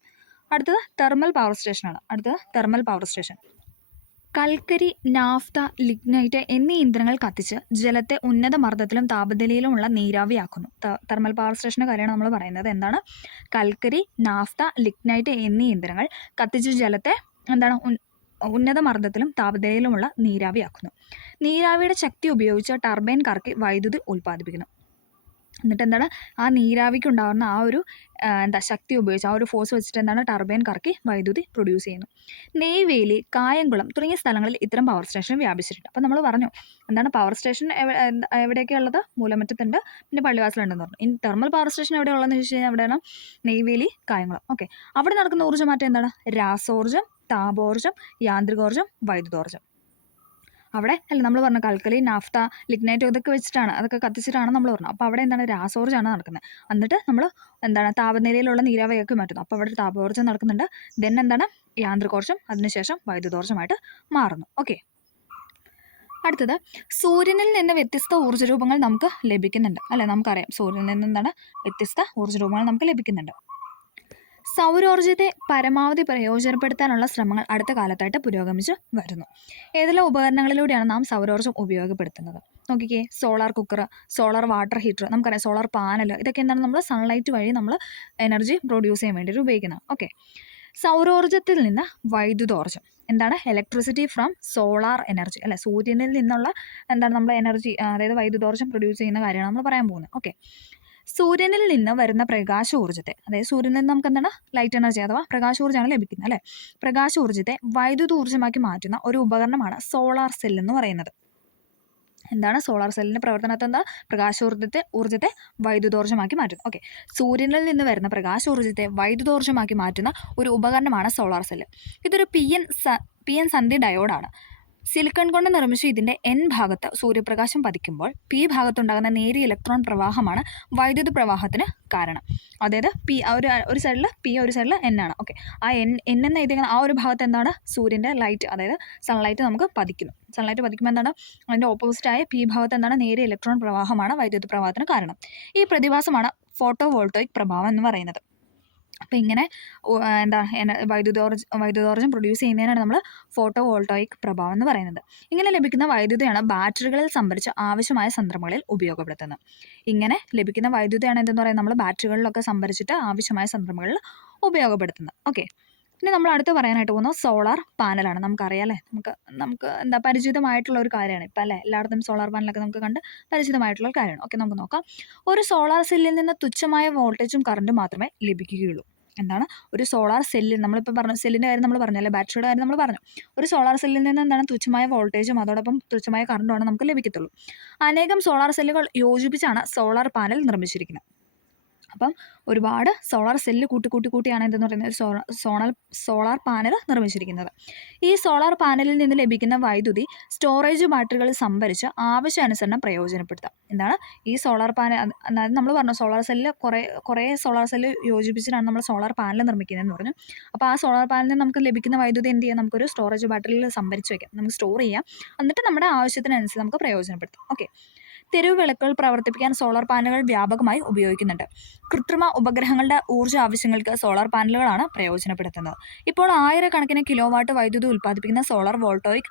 അടുത്തത് തെർമൽ പവർ സ്റ്റേഷനാണ്. അടുത്തത് തെർമൽ പവർ സ്റ്റേഷൻ. കൽക്കരി, നാഫ്ത, ലിഗ്നൈറ്റ് എന്നീ ഇന്ധനങ്ങൾ കത്തിച്ച് ജലത്തെ ഉന്നത മർദ്ദത്തിലും താപനിലയിലുമുള്ള നീരാവിയാക്കുന്നു. തെർമൽ പവർ സ്റ്റേഷൻ്റെ കാര്യമാണ് നമ്മൾ പറയുന്നത്. എന്താണ്? കൽക്കരി, നാഫ്ത, ലിഗ്നൈറ്റ് എന്നീ ഇന്ധനങ്ങൾ കത്തിച്ച് ജലത്തെ എന്താണ്? ഉന്നത മർദ്ദത്തിലും താപനിലയിലുമുള്ള നീരാവിയാക്കുന്നു. നീരാവിയുടെ ശക്തി ഉപയോഗിച്ച് ടർബൈൻ കറക്കി വൈദ്യുതി ഉൽപ്പാദിപ്പിക്കുന്നു. എന്നിട്ട് എന്താണ്? ആ നീരാവിക്ക് ഉണ്ടാകുന്ന ആ ഒരു ശക്തി ഉപയോഗിച്ച്, ആ ഒരു ഫോഴ്സ് വെച്ചിട്ട് എന്താണ്? ടർബൈൻ കറക്കി വൈദ്യുതി പ്രൊഡ്യൂസ് ചെയ്യുന്നു. നെയ്വേലി, കായംകുളം തുടങ്ങിയ സ്ഥലങ്ങളിൽ ഇത്തരം പവർ സ്റ്റേഷൻ വ്യാപിച്ചിട്ടുണ്ട്. അപ്പോൾ നമ്മൾ പറഞ്ഞു എന്താണ്? പവർ സ്റ്റേഷൻ എവിടെയൊക്കെയാണ് ഉള്ളത്? മൂലമറ്റത്തുണ്ട്, പിന്നെ പള്ളിവാസലുണ്ടെന്ന് പറഞ്ഞു. ഇനി തെർമൽ പവർ സ്റ്റേഷൻ എവിടെയുള്ളതെന്ന് ചോദിച്ചു കഴിഞ്ഞാൽ എവിടെയാണ്? നെയ്വേലി, കായംകുളം. ഓക്കെ, അവിടെ നടക്കുന്ന ഊർജ്ജമാറ്റം എന്താണ്? രാസോർജ്ജം, താപോർജ്ജം, യാന്ത്രികോർജ്ജം, വൈദ്യുതോർജ്ജം. അവിടെ അല്ല നമ്മൾ പറഞ്ഞു കൽക്കരി, നാഫ്ത, ലിഗ്നൈറ്റ് ഇതൊക്കെ വെച്ചിട്ടാണ്, അതൊക്കെ കത്തിച്ചിട്ടാണ് നമ്മൾ പറഞ്ഞത്. അപ്പോൾ അവിടെ എന്താണ്? രാസോർജ്ജമാണ് നടക്കുന്നത്. എന്നിട്ട് നമ്മൾ എന്താണ്? താപനിലയിലുള്ള നീരാവിയൊക്കെ മാറ്റുന്നു. അപ്പോൾ അവിടെ താപോർജ്ജം നടക്കുന്നുണ്ട്. ദെൻ എന്താണ്? യാന്ത്രികോർജ്ജം, അതിനുശേഷം വൈദ്യുതോർജ്ജമായിട്ട് മാറുന്നു. ഓക്കെ, അടുത്തത് സൂര്യനിൽ നിന്ന് വ്യത്യസ്ത ഊർജ്ജരൂപങ്ങൾ നമുക്ക് ലഭിക്കുന്നുണ്ട് അല്ലേ. നമുക്കറിയാം സൂര്യനിൽ നിന്ന് എന്താണ്? വ്യത്യസ്ത ഊർജ്ജരൂപങ്ങൾ നമുക്ക് ലഭിക്കുന്നുണ്ട്. സൗരോർജ്ജത്തെ പരമാവധി പ്രയോജനപ്പെടുത്താനുള്ള ശ്രമങ്ങൾ അടുത്ത കാലത്തായിട്ട് പുരോഗമിച്ച് വരുന്നു. ഏതെല്ലാം ഉപകരണങ്ങളിലൂടെയാണ് നാം സൗരോർജ്ജം ഉപയോഗപ്പെടുത്തുന്നത്? നോക്കിക്കേ, solar cooker, solar water heater, നമുക്കറിയാം സോളാർ പാനൽ, ഇതൊക്കെ എന്താണ്? നമ്മൾ സൺലൈറ്റ് വഴി നമ്മൾ എനർജി പ്രൊഡ്യൂസ് ചെയ്യാൻ വേണ്ടിയിട്ട് ഉപയോഗിക്കുന്നത്. ഓക്കെ, സൗരോർജ്ജത്തിൽ നിന്ന് വൈദ്യുതോർജ്ജം എന്താണ്? ഇലക്ട്രിസിറ്റി ഫ്രം സോളാർ എനർജി അല്ലെ. സൂര്യനിൽ നിന്നുള്ള എന്താണ്? നമ്മൾ എനർജി, അതായത് വൈദ്യുതോർജ്ജം പ്രൊഡ്യൂസ് ചെയ്യുന്ന കാര്യമാണ് നമ്മൾ പറയാൻ പോകുന്നത്. ഓക്കെ, സൂര്യനിൽ നിന്ന് വരുന്ന പ്രകാശോർജ്ജത്തെ, അതായത് സൂര്യനിൽ നിന്ന് നമുക്ക് എന്താണ്? ലൈറ്റ് എനർജി അഥവാ പ്രകാശോർജ്ജമാണ് ലഭിക്കുന്നത് അല്ലേ. പ്രകാശോർജ്ജത്തെ വൈദ്യുത ഊർജ്ജമാക്കി മാറ്റുന്ന ഒരു ഉപകരണമാണ് സോളാർ സെൽ എന്ന് പറയുന്നത്. എന്താണ്? സോളാർ സെല്ലിൻ്റെ പ്രവർത്തനത്തെ എന്താ? ഊർജ്ജത്തെ വൈദ്യുതോർജ്ജമാക്കി മാറ്റുന്നു. ഓക്കെ, സൂര്യനിൽ നിന്ന് വരുന്ന പ്രകാശോർജ്ജത്തെ വൈദ്യുതോർജ്ജമാക്കി മാറ്റുന്ന ഒരു ഉപകരണമാണ് സോളാർ സെല്ല്. ഇതൊരു പി എൻ സന്ധി ഡയോഡാണ്. സിലിക്കൺ കൊണ്ട് നിർമ്മിച്ച ഇതിൻ്റെ എൻ ഭാഗത്ത് സൂര്യപ്രകാശം പതിക്കുമ്പോൾ പി ഭാഗത്തുണ്ടാകുന്ന നേരിയ ഇലക്ട്രോൺ പ്രവാഹമാണ് വൈദ്യുത പ്രവാഹത്തിന് കാരണം. അതായത് പി ഒരു സൈഡിൽ പി, ഒരു സൈഡിൽ എൻ ആണ്. ഓക്കെ, ആ എൻ എന്ന് എഴുതിയിരിക്കുന്ന ആ ഒരു ഭാഗത്ത് എന്താണ്? സൂര്യൻ്റെ ലൈറ്റ്, അതായത് സൺലൈറ്റ് നമുക്ക് പതിക്കുന്നു. സൺലൈറ്റ് പതിക്കുമ്പോൾ എന്താണ്? അതിൻ്റെ ഓപ്പോസിറ്റായ പി ഭാഗത്ത് എന്താണ്? നേരിയ ഇലക്ട്രോൺ പ്രവാഹമാണ് വൈദ്യുത പ്രവാഹത്തിന് കാരണം. ഈ പ്രതിഭാസമാണ് ഫോട്ടോ വോൾട്ടോയിക് പ്രഭാവം എന്ന് പറയുന്നത്. അപ്പോൾ ഇങ്ങനെ വൈദ്യുതോർജ്ജം പ്രൊഡ്യൂസ് ചെയ്യുന്നതിനാണ് നമ്മൾ ഫോട്ടോ വോൾട്ടോയിക് പ്രഭാവം എന്ന് പറയുന്നത്. ഇങ്ങനെ ലഭിക്കുന്ന വൈദ്യുതിയാണ് ബാറ്ററികളിൽ സംഭരിച്ച് ആവശ്യമായ സന്ദർഭങ്ങളിൽ ഉപയോഗപ്പെടുത്തുന്നത്. ഇങ്ങനെ ലഭിക്കുന്ന വൈദ്യുതിയാണ് എന്തെന്ന് പറയുന്നത്? നമ്മൾ ബാറ്ററികളിലൊക്കെ സംഭരിച്ചിട്ട് ആവശ്യമായ സന്ദർഭങ്ങളിൽ ഉപയോഗപ്പെടുത്തുന്നത്. ഓക്കെ, ഇനി നമ്മൾ അടുത്ത് പറയാനായിട്ട് പോകുന്നത് സോളാർ പാനലാണ്. നമുക്കറിയാം അല്ലേ, നമുക്ക് പരിചിതമായിട്ടുള്ള ഒരു കാര്യമാണ് ഇപ്പം അല്ലേ. എല്ലായിടത്തും സോളാർ പാനലൊക്കെ നമുക്ക് കണ്ട് പരിചിതമായിട്ടുള്ള ഒരു കാര്യമാണ്. ഓക്കെ, നമുക്ക് നോക്കാം. ഒരു സോളാർ സെല്ലിൽ നിന്ന് തുച്ഛമായ വോൾട്ടേജും കറണ്ടും മാത്രമേ ലഭിക്കുകയുള്ളൂ. എന്താണ്? ഒരു സോളാർ സെല്ലിൽ, നമ്മളിപ്പോൾ പറഞ്ഞു സെല്ലിൻ്റെ കാര്യം നമ്മൾ പറഞ്ഞല്ലേ, ബാറ്ററിയുടെ കാര്യം നമ്മൾ പറഞ്ഞു. ഒരു സോളാർ സെല്ലിൽ നിന്ന് എന്താണ്? തുച്ഛമായ വോൾട്ടേജും അതോടൊപ്പം തുച്ഛമായ കറണ്ടുമാണ് നമുക്ക് ലഭിക്കത്തുള്ളൂ. അനേകം സോളാർ സെല്ലുകൾ യോജിപ്പിച്ചാണ് സോളാർ പാനൽ നിർമ്മിച്ചിരിക്കുന്നത്. അപ്പം ഒരുപാട് സോളാർ സെല്ല് കൂട്ടിയാണ് എന്തെന്ന് പറയുന്നത് സോളാർ പാനൽ നിർമ്മിച്ചിരിക്കുന്നത്. ഈ സോളാർ പാനലിൽ നിന്ന് ലഭിക്കുന്ന വൈദ്യുതി സ്റ്റോറേജ് ബാറ്ററികളിൽ സംഭരിച്ച് ആവശ്യാനുസരണം പ്രയോജനപ്പെടുത്താം. എന്താണ്? ഈ സോളാർ പാനൽ, അതായത് നമ്മൾ പറഞ്ഞു സോളാർ സെല്ല് കുറേ സോളാർ സെല്ല് യോജിപ്പിച്ചിട്ടാണ് നമ്മൾ സോളാർ പാനൽ നിർമ്മിക്കുന്നതെന്ന് പറഞ്ഞു. അപ്പോൾ ആ സോളാർ പാനലിൽ നമുക്ക് ലഭിക്കുന്ന വൈദ്യുതി എന്ത് ചെയ്യാം? നമുക്കൊരു സ്റ്റോറേജ് ബാറ്ററിയിൽ സംഭരിച്ച് വയ്ക്കാം, നമുക്ക് സ്റ്റോർ ചെയ്യാം. എന്നിട്ട് നമ്മുടെ ആവശ്യത്തിനനുസരിച്ച് നമുക്ക് പ്രയോജനപ്പെടുത്താം. ഓക്കെ, തെരുവ് വിളക്കുകൾ പ്രവർത്തിപ്പിക്കാൻ സോളാർ പാനലുകൾ വ്യാപകമായി ഉപയോഗിക്കുന്നുണ്ട്. കൃത്രിമ ഉപഗ്രഹങ്ങളുടെ ഊർജ്ജ ആവശ്യങ്ങൾക്ക് സോളാർ പാനലുകളാണ് പ്രയോജനപ്പെടുത്തുന്നത്. ഇപ്പോൾ ആയിരക്കണക്കിന് കിലോവാട്ട് വൈദ്യുതി ഉൽപ്പാദിപ്പിക്കുന്ന സോളാർ വോൾട്ടോയിക്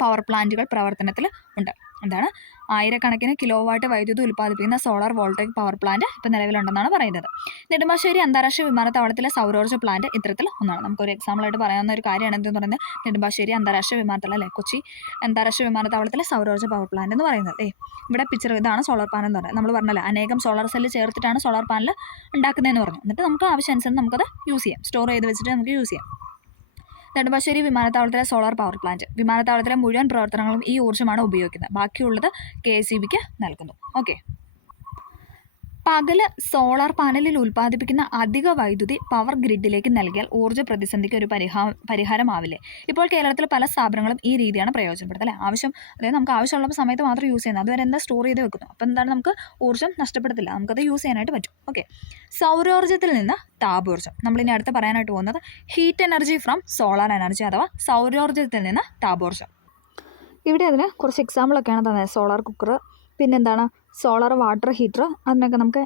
പവർ പ്ലാന്റുകൾ പ്രവർത്തനത്തിൽ ഉണ്ട്. എന്താണ്, ആയിരക്കണക്കിന് കിലോ വാട്ട് വൈദ്യുതി ഉൽപ്പാദിപ്പിക്കുന്ന സോളാർ വോൾട്ടേക് പവർ പ്ലാന്റ് ഇപ്പോൾ നിലവിലുണ്ടെന്നാണ് പറയുന്നത്. നെടുമ്പാശ്ശേരി അന്താരാഷ്ട്ര വിമാനത്താവളത്തിലെ സൗരോർജ്ജ പ്ലാന്റ് ഇത്തരത്തിൽ ഒന്നാണ്. നമുക്കൊരു എക്സാമ്പിളായിട്ട് പറയാവുന്ന ഒരു കാര്യമാണ് എന്തെന്ന് പറയുന്നത്, നെടുമ്പാശ്ശേരി അന്താരാഷ്ട്ര വിമാനത്താവളം അല്ലേ, കൊച്ചി അന്താരാഷ്ട്ര വിമാനത്താവളത്തിലെ സൗരോർജ്ജ പവർ പ്ലാന്റ് എന്ന് പറയുന്നത്. ഇവിടെ പിക്ചർ ഇതാണ് സോളാർ പാനൽ എന്ന് പറയുന്നത്. നമ്മൾ പറഞ്ഞല്ലോ അനേകം സോളാർ സെല്ല് ചേർത്തിട്ടാണ് സോളാർ പാനൽ ഉണ്ടാക്കുന്നതെന്ന് പറഞ്ഞു. എന്നിട്ട് നമുക്ക് ആവശ്യാനുസരണം നമുക്കത് യൂസ് ചെയ്യാം, സ്റ്റോർ ചെയ്ത് വെച്ചിട്ട് നമുക്ക് യൂസ് ചെയ്യാം. നെടുമ്പാശ്ശേരി വിമാനത്താവളത്തിലെ സോളാർ പവർ പ്ലാന്റ്, വിമാനത്താവളത്തിലെ മുഴുവൻ പ്രവർത്തനങ്ങളും ഈ ഊർജ്ജമാണ് ഉപയോഗിക്കുന്നത്. ബാക്കിയുള്ളത് KSEBിക്ക് നൽകുന്നു. ഓക്കെ. പകല് സോളാർ പാനലിൽ ഉൽപ്പാദിപ്പിക്കുന്ന അധിക വൈദ്യുതി പവർ ഗ്രിഡിലേക്ക് നൽകിയാൽ ഊർജ്ജ പ്രതിസന്ധിക്ക് ഒരു പരിഹാരമാവില്ലേ? ഇപ്പോൾ കേരളത്തിൽ പല സ്ഥാപനങ്ങളും ഈ രീതിയാണ് പ്രയോജനപ്പെടുത്തുന്നത് അല്ലേ. അതായത് നമുക്ക് ആവശ്യമുള്ള സമയത്ത് മാത്രം യൂസ് ചെയ്യുന്നത്, അതുവരെ എന്താ സ്റ്റോർ ചെയ്ത് വെക്കുന്നു. അപ്പോൾ എന്താണ്, നമുക്ക് ഊർജ്ജം നഷ്ടപ്പെടത്തില്ല, നമുക്കത് യൂസ് ചെയ്യാനായിട്ട് പറ്റും. ഓക്കെ. സൗരോർജ്ജത്തിൽ നിന്ന് താപോർജ്ജം, നമ്മളിനി അടുത്ത് പറയാനായിട്ട് പോകുന്നത് heat energy from solar energy അഥവാ സൗരോർജ്ജത്തിൽ നിന്ന് താപോർജ്ജം. ഇവിടെ അതിന് കുറച്ച് എക്സാമ്പിളൊക്കെയാണ് തന്നെ, സോളാർ കുക്കർ, പിന്നെന്താണ് സോളാർ വാട്ടർ ഹീറ്റർ, അതിനൊക്കെ നമുക്ക്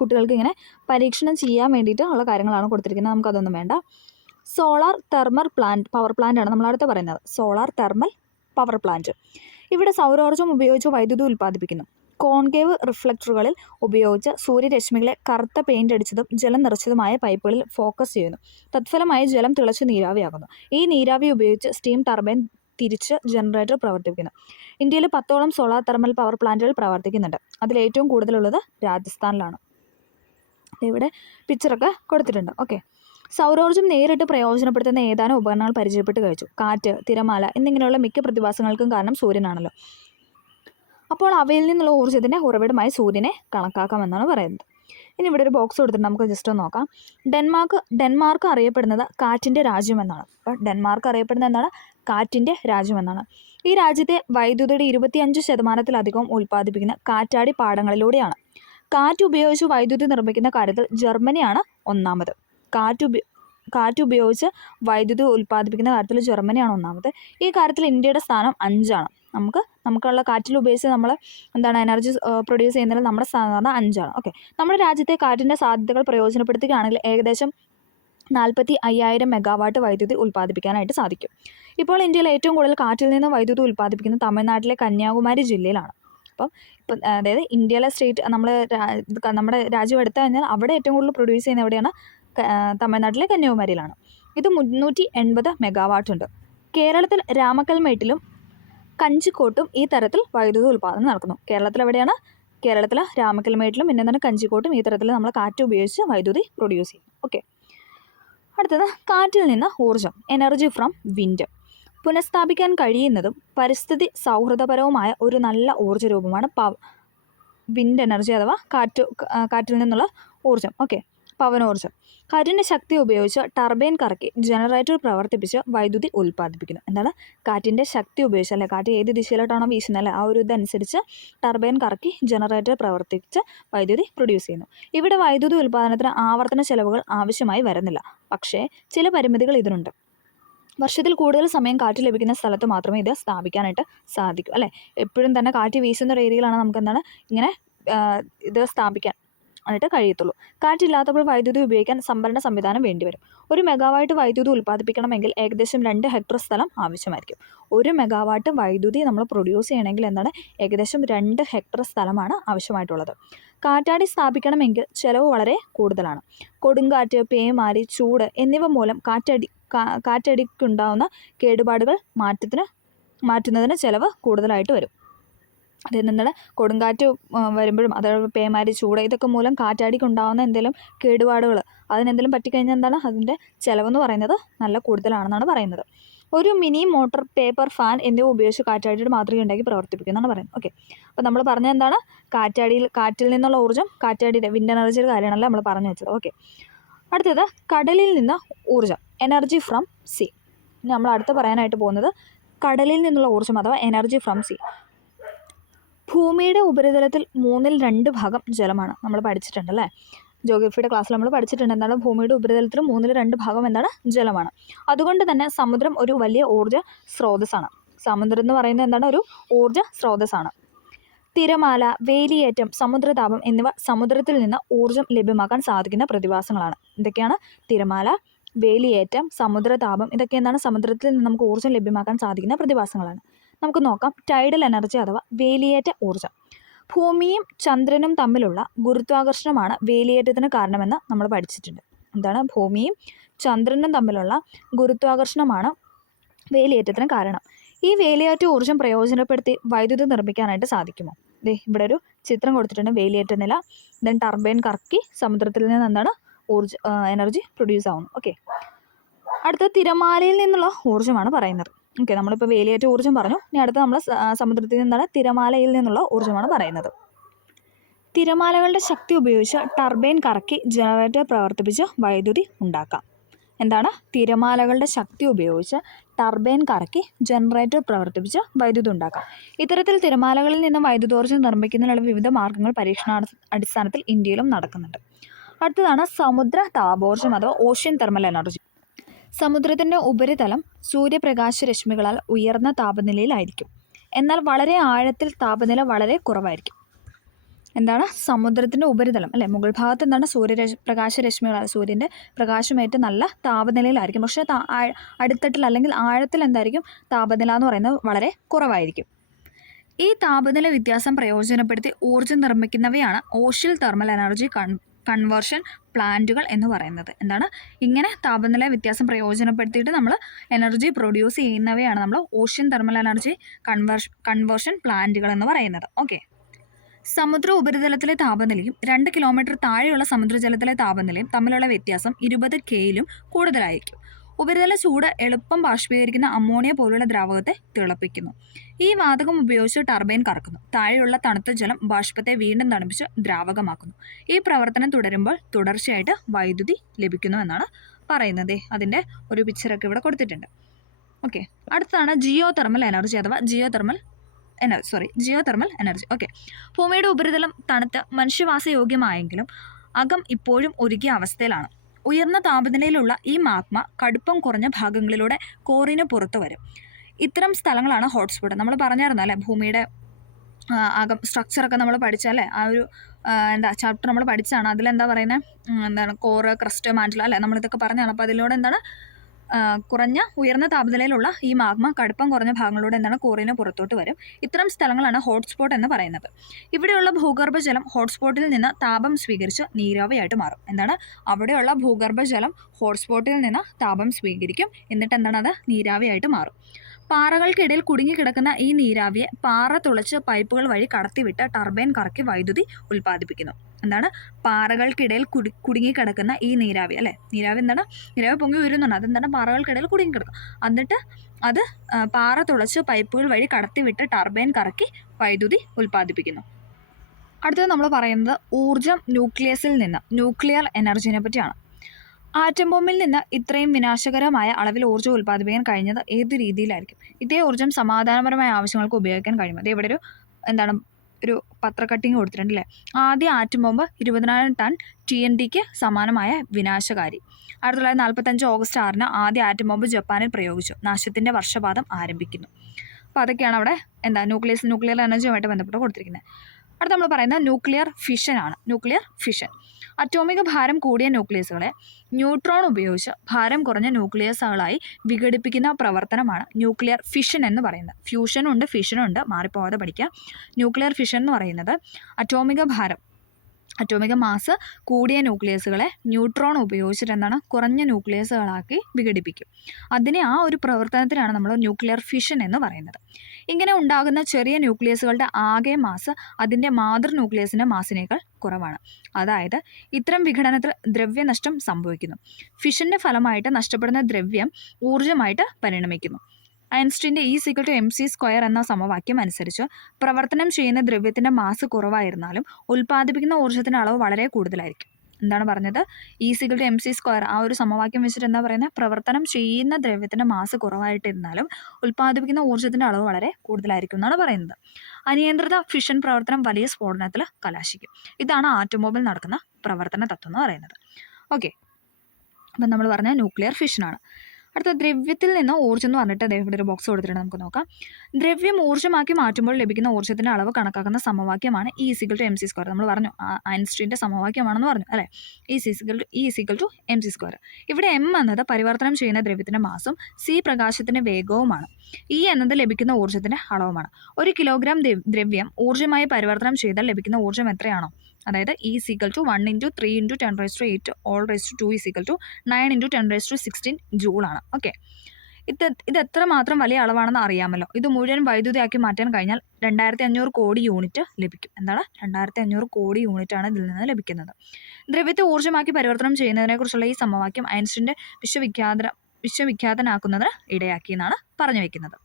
കുട്ടികൾക്ക് ഇങ്ങനെ പരീക്ഷണം ചെയ്യാൻ വേണ്ടിയിട്ട് ഉള്ള കാര്യങ്ങളാണ് കൊടുത്തിരിക്കുന്നത്. നമുക്കതൊന്നും വേണ്ട. സോളാർ തെർമൽ പവർ പ്ലാന്റ് ആണ് നമ്മളടുത്ത് പറയുന്നത്. സോളാർ തെർമൽ പവർ പ്ലാന്റ് ഇവിടെ സൗരോർജ്ജം ഉപയോഗിച്ച് വൈദ്യുതി ഉൽപ്പാദിപ്പിക്കുന്നു. കോൺകേവ് റിഫ്ലക്ടറുകളിൽ ഉപയോഗിച്ച് സൂര്യരശ്മികളെ കറുത്ത പെയിന്റ് അടിച്ചതും ജലം നിറച്ചതുമായ പൈപ്പുകളിൽ ഫോക്കസ് ചെയ്യുന്നു. തത്ഫലമായി ജലം തിളച്ച് നീരാവിയാകുന്നു. ഈ നീരാവി ഉപയോഗിച്ച് സ്റ്റീം ടർബൈൻ തിരിച്ച് ജനറേറ്റർ പ്രവർത്തിപ്പിക്കുന്നു. ഇന്ത്യയിൽ 10ഓളം സോളാർ തെർമൽ പവർ പ്ലാന്റുകൾ പ്രവർത്തിക്കുന്നുണ്ട്. അതിലേറ്റവും കൂടുതലുള്ളത് രാജസ്ഥാനിലാണ്. ഇവിടെ പിക്ചറൊക്കെ കൊടുത്തിട്ടുണ്ട്. ഓക്കെ. സൗരോർജ്ജം നേരിട്ട് പ്രയോജനപ്പെടുത്തുന്ന ഏതാനും ഉപകരണങ്ങൾ പരിചയപ്പെട്ട് കഴിച്ചു. കാറ്റ്, തിരമാല എന്നിങ്ങനെയുള്ള മിക്ക പ്രതിഭാസങ്ങൾക്കും കാരണം സൂര്യനാണല്ലോ. അപ്പോൾ അവയിൽ നിന്നുള്ള ഊർജ്ജത്തിൻ്റെ ഉറവിടമായി സൂര്യനെ കണക്കാക്കാമെന്നാണ് പറയുന്നത്. ഇനി ഇവിടെ ഒരു ബോക്സ് കൊടുത്തിട്ട് നമുക്ക് ജസ്റ്റ് ഒന്ന് നോക്കാം. ഡെൻമാർക്ക് അറിയപ്പെടുന്നത് കാറ്റിൻ്റെ രാജ്യമെന്നാണ്. അപ്പോൾ ഡെൻമാർക്ക് അറിയപ്പെടുന്നത് എന്താണ്? കാറ്റിൻ്റെ രാജ്യമെന്നാണ്. ഈ രാജ്യത്തെ വൈദ്യുതിയുടെ 25% ഉൽപ്പാദിപ്പിക്കുന്ന കാറ്റാടി പാടങ്ങളിലൂടെയാണ്. കാറ്റ് ഉപയോഗിച്ച് വൈദ്യുതി നിർമ്മിക്കുന്ന കാര്യത്തിൽ ജർമ്മനിയാണ് ഒന്നാമത്. കാറ്റ് ഉപയോഗിച്ച് വൈദ്യുതി ഉൽപ്പാദിപ്പിക്കുന്ന കാര്യത്തിൽ ജർമ്മനിയാണ് ഒന്നാമത്. ഈ കാര്യത്തിൽ ഇന്ത്യയുടെ സ്ഥാനം 5ആണ്. നമുക്കുള്ള കാറ്റിൽ ഉപയോഗിച്ച് നമ്മൾ എനർജി പ്രൊഡ്യൂസ് ചെയ്യുന്നതിൽ നമ്മുടെ സ്ഥാനം 5ആണ്. ഓക്കെ. നമ്മുടെ രാജ്യത്തെ കാറ്റിൻ്റെ സാധ്യതകൾ പ്രയോജനപ്പെടുത്തുകയാണെങ്കിൽ ഏകദേശം 45,000 മെഗാവാട്ട് വൈദ്യുതി ഉൽപ്പാദിപ്പിക്കാനായിട്ട് സാധിക്കും. ഇപ്പോൾ ഇന്ത്യയിൽ ഏറ്റവും കൂടുതൽ കാറ്റിൽ നിന്ന് വൈദ്യുതി ഉൽപ്പാദിപ്പിക്കുന്നത് തമിഴ്നാട്ടിലെ കന്യാകുമാരി ജില്ലയിലാണ്. അതായത് ഇന്ത്യയിലെ സ്റ്റേറ്റ് നമ്മുടെ രാജ്യം എടുത്തു കഴിഞ്ഞാൽ അവിടെ ഏറ്റവും കൂടുതൽ പ്രൊഡ്യൂസ് ചെയ്യുന്ന എവിടെയാണ്? തമിഴ്നാട്ടിലെ കന്യാകുമാരിയിലാണ്. ഇത് 380 മെഗാവാട്ട് ഉണ്ട്. കേരളത്തിൽ രാമക്കൽമേട്ടിലും കഞ്ചിക്കോട്ടും ഈ തരത്തിൽ വൈദ്യുതി ഉൽപ്പാദനം നടക്കുന്നു. കേരളത്തിൽ രാമക്കൽമേട്ടിലും പിന്നെ കഞ്ചിക്കോട്ടും ഈ തരത്തിൽ നമ്മൾ കാറ്റ് ഉപയോഗിച്ച് വൈദ്യുതി പ്രൊഡ്യൂസ് ചെയ്യും. ഓക്കെ. അടുത്തത് കാറ്റിൽ നിന്ന് ഊർജ്ജം, എനർജി ഫ്രം വിൻഡ്. പുനഃസ്ഥാപിക്കാൻ കഴിയുന്നതും പരിസ്ഥിതി സൗഹൃദപരവുമായ ഒരു നല്ല ഊർജ്ജ രൂപമാണ് വിൻഡ് എനർജി അഥവാ കാറ്റിൽ നിന്നുള്ള ഊർജ്ജം. ഓക്കെ. പവനോർജ്ജം. കാറ്റിൻ്റെ ശക്തി ഉപയോഗിച്ച് ടർബൈൻ കറക്കി ജനറേറ്റർ പ്രവർത്തിപ്പിച്ച് വൈദ്യുതി ഉൽപ്പാദിപ്പിക്കുന്നു. എന്താണ്? കാറ്റിൻ്റെ ശക്തി ഉപയോഗിച്ച്, അല്ലെ, കാറ്റ് ഏത് ദിശയിലോട്ടാണോ വീശുന്നത് അല്ലെ, ആ ഒരു ഇതനുസരിച്ച് ടർബൈൻ കറക്കി ജനറേറ്റർ പ്രവർത്തിപ്പിച്ച് വൈദ്യുതി പ്രൊഡ്യൂസ് ചെയ്യുന്നു. ഇവിടെ വൈദ്യുതി ഉൽപ്പാദനത്തിന് ആവർത്തന ചെലവുകൾ ആവശ്യമായി വരുന്നില്ല. പക്ഷേ ചില പരിമിതികൾ ഇതിനുണ്ട്. വർഷത്തിൽ കൂടുതൽ സമയം കാറ്റ് ലഭിക്കുന്ന സ്ഥലത്ത് മാത്രമേ ഇത് സ്ഥാപിക്കാനായിട്ട് സാധിക്കൂ, അല്ലേ. എപ്പോഴും തന്നെ കാറ്റ് വീശുന്ന ഒരു ഏരിയയിലാണ് നമുക്ക് ഇങ്ങനെ ഇത് സ്ഥാപിക്കാൻ ആയിട്ട് കഴിയത്തുള്ളൂ. കാറ്റില്ലാത്തപ്പോൾ വൈദ്യുതി ഉപയോഗിക്കാൻ സംഭരണ സംവിധാനം വേണ്ടിവരും. 1 മെഗാവാട്ട് വൈദ്യുതി ഉൽപ്പാദിപ്പിക്കണമെങ്കിൽ ഏകദേശം 2 ഹെക്ടർ സ്ഥലം ആവശ്യമായിരിക്കും. 1 മെഗാവാട്ട് വൈദ്യുതി നമ്മൾ പ്രൊഡ്യൂസ് ചെയ്യണമെങ്കിൽ ഏകദേശം 2 ഹെക്ടർ സ്ഥലമാണ് ആവശ്യമായിട്ടുള്ളത്. കാറ്റാടി സ്ഥാപിക്കണമെങ്കിൽ ചിലവ് വളരെ കൂടുതലാണ്. കൊടുങ്കാറ്റ്, പേമാരി, ചൂട് എന്നിവ മൂലം കാറ്റടിക്കുണ്ടാവുന്ന കേടുപാടുകൾ മാറ്റുന്നതിന് ചിലവ് കൂടുതലായിട്ട് വരും. അതെന്താണ്? കൊടുങ്കാറ്റ് വരുമ്പോഴും അതായത് പേമാരി, ചൂട് ഇതൊക്കെ മൂലം കാറ്റാടിക്കുണ്ടാകുന്ന എന്തെങ്കിലും കേടുപാടുകൾ അതിനെന്തെങ്കിലും പറ്റിക്കഴിഞ്ഞാൽ അതിൻ്റെ ചിലവെന്ന് പറയുന്നത് നല്ല കൂടുതലാണെന്നാണ് പറയുന്നത്. ഒരു മിനി മോട്ടോർ, പേപ്പർ, ഫാൻ എന്നിവ ഉപയോഗിച്ച് കാറ്റാടിയുടെ മാതൃക ഉണ്ടാക്കി പ്രവർത്തിപ്പിക്കുന്നതാണ് പറയുന്നത്. ഓക്കെ. അപ്പോൾ നമ്മൾ പറഞ്ഞത് എന്താണ്? കാറ്റിൽ നിന്നുള്ള ഊർജ്ജം, കാറ്റാടിയുടെ വിൻഡ് എനർജിയുടെ കാര്യമാണല്ലോ നമ്മൾ പറഞ്ഞു വെച്ചത്. ഓക്കെ. അടുത്തത് കടലിൽ നിന്ന് ഊർജ്ജം, എനർജി ഫ്രം സീ. നമ്മൾ അടുത്ത് പറയാനായിട്ട് പോകുന്നത് കടലിൽ നിന്നുള്ള ഊർജ്ജം അഥവാ എനർജി ഫ്രം സീ. ഭൂമിയുടെ ഉപരിതലത്തിൽ 2/3 ഭാഗം ജലമാണ്. നമ്മൾ പഠിച്ചിട്ടുണ്ടല്ലേ, ജോഗ്രഫിയുടെ ക്ലാസ്സിൽ നമ്മൾ പഠിച്ചിട്ടുണ്ട്. എന്താണ്? ഭൂമിയുടെ ഉപരിതലത്തിൽ 2/3 ഭാഗം ജലമാണ്. അതുകൊണ്ട് തന്നെ സമുദ്രം ഒരു വലിയ ഊർജ്ജ സ്രോതസ്സാണ്. സമുദ്രം എന്ന് പറയുന്നത് എന്താണ്? ഒരു ഊർജ്ജ സ്രോതസ്സാണ്. തിരമാല, വേലിയേറ്റം, സമുദ്രതാപം എന്നിവ സമുദ്രത്തിൽ നിന്ന് ഊർജ്ജം ലഭ്യമാക്കാൻ സാധിക്കുന്ന പ്രതിഭാസങ്ങളാണ്. ഇതൊക്കെയാണ് തിരമാല, വേലിയേറ്റം, സമുദ്രതാപം. ഇതൊക്കെ സമുദ്രത്തിൽ നിന്ന് നമുക്ക് ഊർജ്ജം ലഭ്യമാക്കാൻ സാധിക്കുന്ന പ്രതിഭാസങ്ങളാണ്. നമുക്ക് നോക്കാം ടൈഡൽ എനർജി അഥവാ വേലിയേറ്റ ഊർജ്ജം. ഭൂമിയും ചന്ദ്രനും തമ്മിലുള്ള ഗുരുത്വാകർഷണമാണ് വേലിയേറ്റത്തിന് കാരണമെന്ന് നമ്മൾ പഠിച്ചിട്ടുണ്ട്. എന്താണ്? ഭൂമിയും ചന്ദ്രനും തമ്മിലുള്ള ഗുരുത്വാകർഷണമാണ് വേലിയേറ്റത്തിന് കാരണം. ഈ വേലിയേറ്റ ഊർജ്ജം പ്രയോജനപ്പെടുത്തി വൈദ്യുതി നിർമ്മിക്കാനായിട്ട് സാധിക്കുമോ? ഇവിടെ ഒരു ചിത്രം കൊടുത്തിട്ടുണ്ട്. വേലിയേറ്റ നില, ദെൻ ടർബൈൻ കറക്കി സമുദ്രത്തിൽ നിന്ന് എന്താണ് എനർജി പ്രൊഡ്യൂസ് ആവുന്നു. ഓക്കെ, അടുത്ത തിരമാലയിൽ നിന്നുള്ള ഊർജ്ജമാണ് പറയുന്നത്. ഓക്കെ, നമ്മളിപ്പോൾ വേലിയേറ്റ ഊർജ്ജം പറഞ്ഞു. ഇനി അടുത്ത നമ്മൾ സമുദ്രത്തിൽ നിന്നാണ് തിരമാലയിൽ നിന്നുള്ള ഊർജ്ജമാണ് പറയുന്നത്. തിരമാലകളുടെ ശക്തി ഉപയോഗിച്ച് ടർബൈൻ കറക്കി ജനറേറ്റർ പ്രവർത്തിപ്പിച്ച് വൈദ്യുതി ഉണ്ടാക്കാം. എന്താണ്? തിരമാലകളുടെ ശക്തി ഉപയോഗിച്ച് ടർബൈൻ കറക്കി ജനറേറ്റർ പ്രവർത്തിപ്പിച്ച് വൈദ്യുതി ഉണ്ടാക്കാം. ഇത്തരത്തിൽ തിരമാലകളിൽ നിന്ന് വൈദ്യുതോർജ്ജം നിർമ്മിക്കുന്നതിനുള്ള വിവിധ മാർഗ്ഗങ്ങൾ അടിസ്ഥാനത്തിൽ ഇന്ത്യയിലും നടക്കുന്നുണ്ട്. അടുത്തതാണ് സമുദ്ര താപോർജ്ജം അഥവാ ഓഷ്യൻ തെർമൽ എനർജി. സമുദ്രത്തിൻ്റെ ഉപരിതലം സൂര്യപ്രകാശരശ്മികളാൽ ഉയർന്ന താപനിലയിലായിരിക്കും. എന്നാൽ വളരെ ആഴത്തിൽ താപനില വളരെ കുറവായിരിക്കും. എന്താണ്? സമുദ്രത്തിൻ്റെ ഉപരിതലം അല്ലേ, മുകൾ ഭാഗത്ത് എന്താണ് പ്രകാശരശ്മികളാൽ സൂര്യൻ്റെ പ്രകാശമേറ്റ് നല്ല താപനിലയിലായിരിക്കും. പക്ഷേ അടിത്തട്ടിൽ അല്ലെങ്കിൽ ആഴത്തിൽ എന്തായിരിക്കും താപനില എന്ന് പറയുന്നത് വളരെ കുറവായിരിക്കും. ഈ താപനില വ്യത്യാസം പ്രയോജനപ്പെടുത്തി ഊർജ്ജം നിർമ്മിക്കുന്നവയാണ് ഓഷ്യൻ തെർമൽ എനർജി കൺവേർഷൻ പ്ലാന്റുകൾ എന്ന് പറയുന്നത്. എന്താണ്? ഇങ്ങനെ താപനില വ്യത്യാസം പ്രയോജനപ്പെടുത്തിയിട്ട് നമ്മൾ എനർജി പ്രൊഡ്യൂസ് ചെയ്യുന്നവയാണ് നമ്മൾ ഓഷ്യൻ തെർമൽ എനർജി കൺവേർഷൻ പ്ലാന്റുകൾ എന്ന് പറയുന്നത്. ഓക്കെ, സമുദ്ര ഉപരിതലത്തിലെ താപനിലയും 2 കിലോമീറ്റർ താഴെയുള്ള സമുദ്രജലത്തിലെ താപനിലയും തമ്മിലുള്ള വ്യത്യാസം 20 കെയിലും കൂടുതലായിരിക്കും. ഉപരിതല ചൂട് എളുപ്പം ബാഷ്പീകരിക്കുന്ന അമോണിയ പോലുള്ള ദ്രാവകത്തെ തിളപ്പിക്കുന്നു. ഈ വാതകം ഉപയോഗിച്ച് ടർബൈൻ കറക്കുന്നു. താഴെയുള്ള തണുത്ത ജലം ബാഷ്പത്തെ വീണ്ടും തണുപ്പിച്ച് ദ്രാവകമാക്കുന്നു. ഈ പ്രവർത്തനം തുടരുമ്പോൾ തുടർച്ചയായിട്ട് വൈദ്യുതി ലഭിക്കുന്നു എന്നാണ് പറയുന്നത്. അതിൻ്റെ ഒരു പിക്ചറൊക്കെ ഇവിടെ കൊടുത്തിട്ടുണ്ട്. ഓക്കെ, അടുത്താണ് ജിയോ തെർമൽ എനർജി അഥവാ ജിയോ തെർമൽ എനർജി. ഓക്കെ, ഭൂമിയുടെ ഉപരിതലം തണുത്ത് മനുഷ്യവാസയോഗ്യമായെങ്കിലും അകം ഇപ്പോഴും ഉരുകിയ അവസ്ഥയിലാണ്. ഉയർന്ന താപനിലയിലുള്ള ഈ മാഗ്മ കടുപ്പം കുറഞ്ഞ ഭാഗങ്ങളിലൂടെ കോറിന് പുറത്തു വരും. ഇത്തരം സ്ഥലങ്ങളാണ് ഹോട്ട്സ്പോട്ട്. നമ്മൾ പറഞ്ഞായിരുന്നു അല്ലേ, ഭൂമിയുടെ അകം സ്ട്രക്ചറൊക്കെ നമ്മൾ പഠിച്ചല്ലേ, ആ ഒരു ചാപ്റ്റർ നമ്മൾ പഠിച്ചതാണ്. അതിലെന്താ പറയുന്നത്, എന്താണ് കോറ്, ക്രസ്റ്റ്, മാന്റില അല്ലേ, നമ്മളിതൊക്കെ പറഞ്ഞതാണ്. അപ്പോൾ അതിലൂടെ എന്താണ് കുറഞ്ഞ ഉയർന്ന താപനിലയിലുള്ള ഈ മാഗ്മ കടുപ്പം കുറഞ്ഞ ഭാഗങ്ങളിലൂടെ എന്താണ് കോറിന് പുറത്തോട്ട് വരും. ഇത്തരം സ്ഥലങ്ങളാണ് ഹോട്ട്സ്പോട്ട് എന്ന് പറയുന്നത്. ഇവിടെയുള്ള ഭൂഗർഭജലം ഹോട്ട്സ്പോട്ടിൽ നിന്ന് താപം സ്വീകരിച്ച് നീരാവിയായിട്ട് മാറും. എന്താണ്? അവിടെയുള്ള ഭൂഗർഭജലം ഹോട്ട്സ്പോട്ടിൽ നിന്ന് താപം സ്വീകരിക്കും. എന്നിട്ട് എന്താണ് അത് നീരാവിയായിട്ട് മാറും. പാറകൾക്കിടയിൽ കുടുങ്ങിക്കിടക്കുന്ന ഈ നീരാവിയെ പാറ തുളച്ച് പൈപ്പുകൾ വഴി കടത്തിവിട്ട് ടർബൈൻ കറക്കി വൈദ്യുതി ഉൽപ്പാദിപ്പിക്കുന്നു. എന്താണ്? പാറകൾക്കിടയിൽ കുടുങ്ങിക്കിടക്കുന്ന ഈ നീരാവി അല്ലേ, നീരാവി എന്താണ്? നീരാവി പൊങ്ങി ഉയരുന്നുണ്ട്. അതെന്താണ്? പാറകൾക്കിടയിൽ കുടുങ്ങിക്കിടക്കും. എന്നിട്ട് അത് പാറ തുളച്ച് പൈപ്പുകൾ വഴി കടത്തിവിട്ട് ടർബൈൻ കറക്കി വൈദ്യുതി ഉൽപ്പാദിപ്പിക്കുന്നു. അടുത്തത് നമ്മൾ പറയുന്നത് ഊർജ്ജം ന്യൂക്ലിയസിൽ നിന്ന്, ന്യൂക്ലിയർ എനർജിനെ പറ്റിയാണ്. ആറ്റം ബോംബിൽ നിന്ന് ഇത്രയും വിനാശകരമായ അളവിൽ ഊർജ്ജം ഉൽപ്പാദിപ്പിക്കാൻ കഴിഞ്ഞത് ഏത് രീതിയിലായിരിക്കും? ഇതേ ഊർജ്ജം സമാധാനപരമായ ആവശ്യങ്ങൾക്ക് ഉപയോഗിക്കാൻ കഴിയും. അത് ഇവിടെ ഒരു പത്ര കട്ടിങ് കൊടുത്തിട്ടുണ്ട് അല്ലേ. ആദ്യ ആറ്റം ബോംബ് 20,000 ടൺ TNTക്ക് സമാനമായ വിനാശകാരി. 1945 ഓഗസ്റ്റ് 6 ആദ്യ ആറ്റം ബോംബ് ജപ്പാനിൽ പ്രയോഗിച്ചു. നാശത്തിൻ്റെ വർഷപാതം ആരംഭിക്കുന്നു. അപ്പോൾ അതൊക്കെയാണ് അവിടെ ന്യൂക്ലിയർ എനർജിയുമായിട്ട് ബന്ധപ്പെട്ട് കൊടുത്തിരിക്കുന്നത്. അടുത്ത നമ്മൾ പറയുന്നത് ന്യൂക്ലിയർ ഫിഷൻ ആണ്. ന്യൂക്ലിയർ ഫിഷൻ അറ്റോമിക ഭാരം കൂടിയ ന്യൂക്ലിയസുകളെ ന്യൂട്രോൺ ഉപയോഗിച്ച് ഭാരം കുറഞ്ഞ ന്യൂക്ലിയസുകളായി വിഘടിപ്പിക്കുന്ന പ്രവർത്തനമാണ് ന്യൂക്ലിയർ ഫിഷൻ എന്ന് പറയുന്നത്. ഫ്യൂഷനും ഉണ്ട്, ഫിഷനും ഉണ്ട്, മാറിപ്പോവാതെ പഠിക്കുക. ന്യൂക്ലിയർ ഫിഷൻ എന്ന് പറയുന്നത് അറ്റോമിക മാസ് കൂടിയ ന്യൂക്ലിയസുകളെ ന്യൂട്രോൺ ഉപയോഗിച്ചിട്ട് എന്താണ് കുറഞ്ഞ ന്യൂക്ലിയസുകളാക്കി വിഘടിപ്പിക്കും. ആ ഒരു പ്രവർത്തനത്തിനാണ് നമ്മൾ ന്യൂക്ലിയർ ഫിഷൻ എന്ന് പറയുന്നത്. ഇങ്ങനെ ഉണ്ടാകുന്ന ചെറിയ ന്യൂക്ലിയസുകളുടെ ആകെ മാസ് അതിൻ്റെ മാതൃ ന്യൂക്ലിയസിൻ്റെ മാസിനേക്കാൾ കുറവാണ്. അതായത് ഇത്തരം വിഘടനത്തിൽ ദ്രവ്യനഷ്ടം സംഭവിക്കുന്നു. ഫിഷൻ്റെ ഫലമായിട്ട് നഷ്ടപ്പെടുന്ന ദ്രവ്യം ഊർജ്ജമായിട്ട് പരിണമിക്കുന്നു. ഐൻസ്റ്റീൻ്റെ E=mc² എന്ന സമവാക്യം അനുസരിച്ച് പ്രവർത്തനം ചെയ്യുന്ന ദ്രവ്യത്തിൻ്റെ മാസ് കുറവായിരുന്നാലും ഉൽപ്പാദിപ്പിക്കുന്ന ഊർജ്ജത്തിൻ്റെ അളവ് വളരെ കൂടുതലായിരിക്കും. എന്താണ് പറഞ്ഞത്? E=mc². ആ ഒരു സമവാക്യം വെച്ചിട്ട് എന്താ പറയുന്നത്? പ്രവർത്തനം ചെയ്യുന്ന ദ്രവ്യത്തിൻ്റെ മാസ് കുറവായിട്ടിരുന്നാലും ഉൽപ്പാദിപ്പിക്കുന്ന ഊർജ്ജത്തിൻ്റെ അളവ് വളരെ കൂടുതലായിരിക്കും എന്നാണ് പറയുന്നത്. അനിയന്ത്രിത ഫിഷൻ പ്രവർത്തനം വലിയ സ്ഫോടനത്തിൽ കലാശിക്കും. ഇതാണ് ആറ്റോമൊബൈൽ നടക്കുന്ന പ്രവർത്തന തത്വം എന്ന് പറയുന്നത്. ഓക്കെ, അപ്പം നമ്മൾ പറഞ്ഞ ന്യൂക്ലിയർ ഫിഷനാണ്. അടുത്ത ദ്രവ്യത്തിൽ നിന്ന് ഊർജ്ജം എന്ന് പറഞ്ഞിട്ട് ദേ ഇവിടെ ഒരു ബോക്സ് കൊടുത്തിട്ടുണ്ട്, നമുക്ക് നോക്കാം. ദ്രവ്യം ഊർജ്ജമാക്കി മാറ്റുമ്പോൾ ലഭിക്കുന്ന ഊർജ്ജത്തിന്റെ അളവ് കണക്കാക്കുന്ന സമവാക്യമാണ് E=mc². നമ്മൾ പറഞ്ഞു ഐൻസ്റ്റീൻ്റെ സമവാക്യമാണെന്ന് പറഞ്ഞു അല്ലേ. E=mc². ഇവിടെ m എന്നത് പരിവർത്തനം ചെയ്യുന്ന ദ്രവ്യത്തിന്റെ മാസും c പ്രകാശത്തിന്റെ വേഗവുമാണ്. E എന്നത് ലഭിക്കുന്ന ഊർജ്ജത്തിന്റെ അളവുമാണ്. 1 കിലോഗ്രാം ദ്രവ്യം ഊർജ്ജമായി പരിവർത്തനം ചെയ്താൽ ലഭിക്കുന്ന ഊർജ്ജം എത്രയാണോ, അതായത് E = 1 × 3 × 10⁻⁸ 9 × 10⁻16 ജൂളാണ്. ഓക്കെ, ഇത് എത്രമാത്രം വലിയ അളവാണെന്ന് അറിയാമല്ലോ. ഇത് മുഴുവൻ വൈദ്യുതിയാക്കി മാറ്റാൻ കഴിഞ്ഞാൽ 2500 കോടി യൂണിറ്റ് ലഭിക്കും. എന്താണ്? 2500 കോടി യൂണിറ്റാണ് ഇതിൽ നിന്ന് ലഭിക്കുന്നത്. ദ്രവ്യത്തെ ഊർജ്ജമാക്കി പരിവർത്തനം ചെയ്യുന്നതിനെക്കുറിച്ചുള്ള ഈ സമവാക്യം ഐൻസ്റ്റീൻ്റെ വിശ്വവിഖ്യാതനാക്കുന്നതിന് ഇടയാക്കി എന്നാണ് പറഞ്ഞു വയ്ക്കുന്നത്.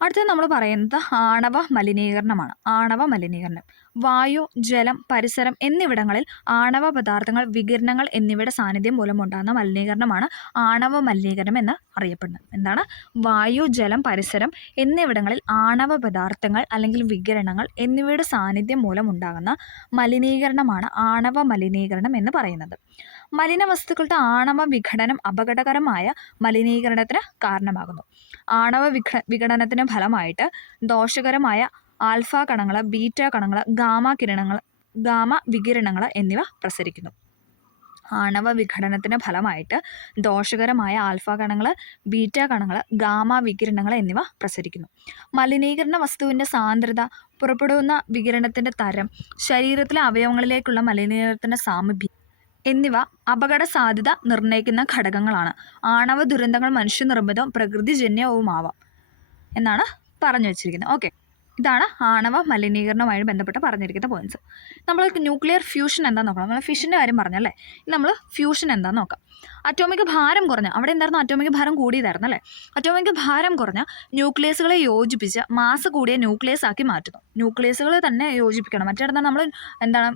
അടുത്തത് നമ്മൾ പറയുന്നത് ആണവ മലിനീകരണമാണ്. ആണവ മലിനീകരണം വായു, ജലം, പരിസരം എന്നിവിടങ്ങളിൽ ആണവ പദാർത്ഥങ്ങൾ, വികിരണങ്ങൾ എന്നിവയുടെ സാന്നിധ്യം മൂലമുണ്ടാകുന്ന മലിനീകരണമാണ് ആണവ മലിനീകരണം എന്ന് അറിയപ്പെടുന്നത്. എന്താണ്? വായു, ജലം, പരിസരം എന്നിവിടങ്ങളിൽ ആണവ പദാർത്ഥങ്ങൾ അല്ലെങ്കിൽ വികിരണങ്ങൾ എന്നിവയുടെ സാന്നിധ്യം മൂലമുണ്ടാകുന്ന മലിനീകരണമാണ് ആണവ മലിനീകരണം എന്ന് പറയുന്നത്. മലിന വസ്തുക്കളുടെ ആണവ വിഘടനം അപകടകരമായ മലിനീകരണത്തിന് കാരണമാകുന്നു. ആണവ വിഘടനത്തിന് ഫലമായിട്ട് ദോഷകരമായ ആൽഫ കണങ്ങൾ, ബീറ്റ കണങ്ങൾ, ഗാമ വികിരണങ്ങൾ എന്നിവ പ്രസരിക്കുന്നു. ആണവ വിഘടനത്തിന് ഫലമായിട്ട് ദോഷകരമായ ആൽഫ കണങ്ങൾ, ബീറ്റ കണങ്ങൾ, ഗാമ വികിരണങ്ങൾ എന്നിവ പ്രസരിക്കുന്നു. മലിനീകരണ വസ്തുവിൻ്റെ സാന്ദ്രത, പുറപ്പെടുന്ന വികിരണത്തിൻ്റെ തരം, ശരീരത്തിലെ അവയവങ്ങളിലേക്കുള്ള മലിനീകരണത്തിൻ്റെ സാമീപ്യം എന്നിവ അപകട സാധ്യത നിർണ്ണയിക്കുന്ന ഘടകങ്ങളാണ്. ആണവ ദുരന്തങ്ങൾ മനുഷ്യനിർമ്മിതവും പ്രകൃതിജന്യവുമാവാം എന്നാണ് പറഞ്ഞു വച്ചിരിക്കുന്നത്. ഓക്കെ, ഇതാണ് ആണവ മലിനീകരണവുമായി ബന്ധപ്പെട്ട് പറഞ്ഞിരിക്കുന്ന പോയിന്റ്സ്. നമ്മൾ ന്യൂക്ലിയർ ഫ്യൂഷൻ എന്താണെന്ന് നോക്കണം. നമ്മൾ ഫിഷൻ്റെ കാര്യം പറഞ്ഞല്ലേ, നമ്മൾ ഫ്യൂഷൻ എന്താണെന്ന് നോക്കാം. അറ്റോമിക് ഭാരം കുറഞ്ഞ, അവിടെ എന്തായിരുന്നു? അറ്റോമിക് ഭാരം കൂടിയതായിരുന്നു അല്ലേ. അറ്റോമിക് ഭാരം കുറഞ്ഞ ന്യൂക്ലിയസുകളെ യോജിപ്പിച്ച് മാസ് കൂടിയ ന്യൂക്ലിയസ് ആക്കി മാറ്റുന്നു. ന്യൂക്ലിയസുകൾ തന്നെ യോജിപ്പിക്കണം. മറ്റേടത്താണ് നമ്മൾ എന്താണ്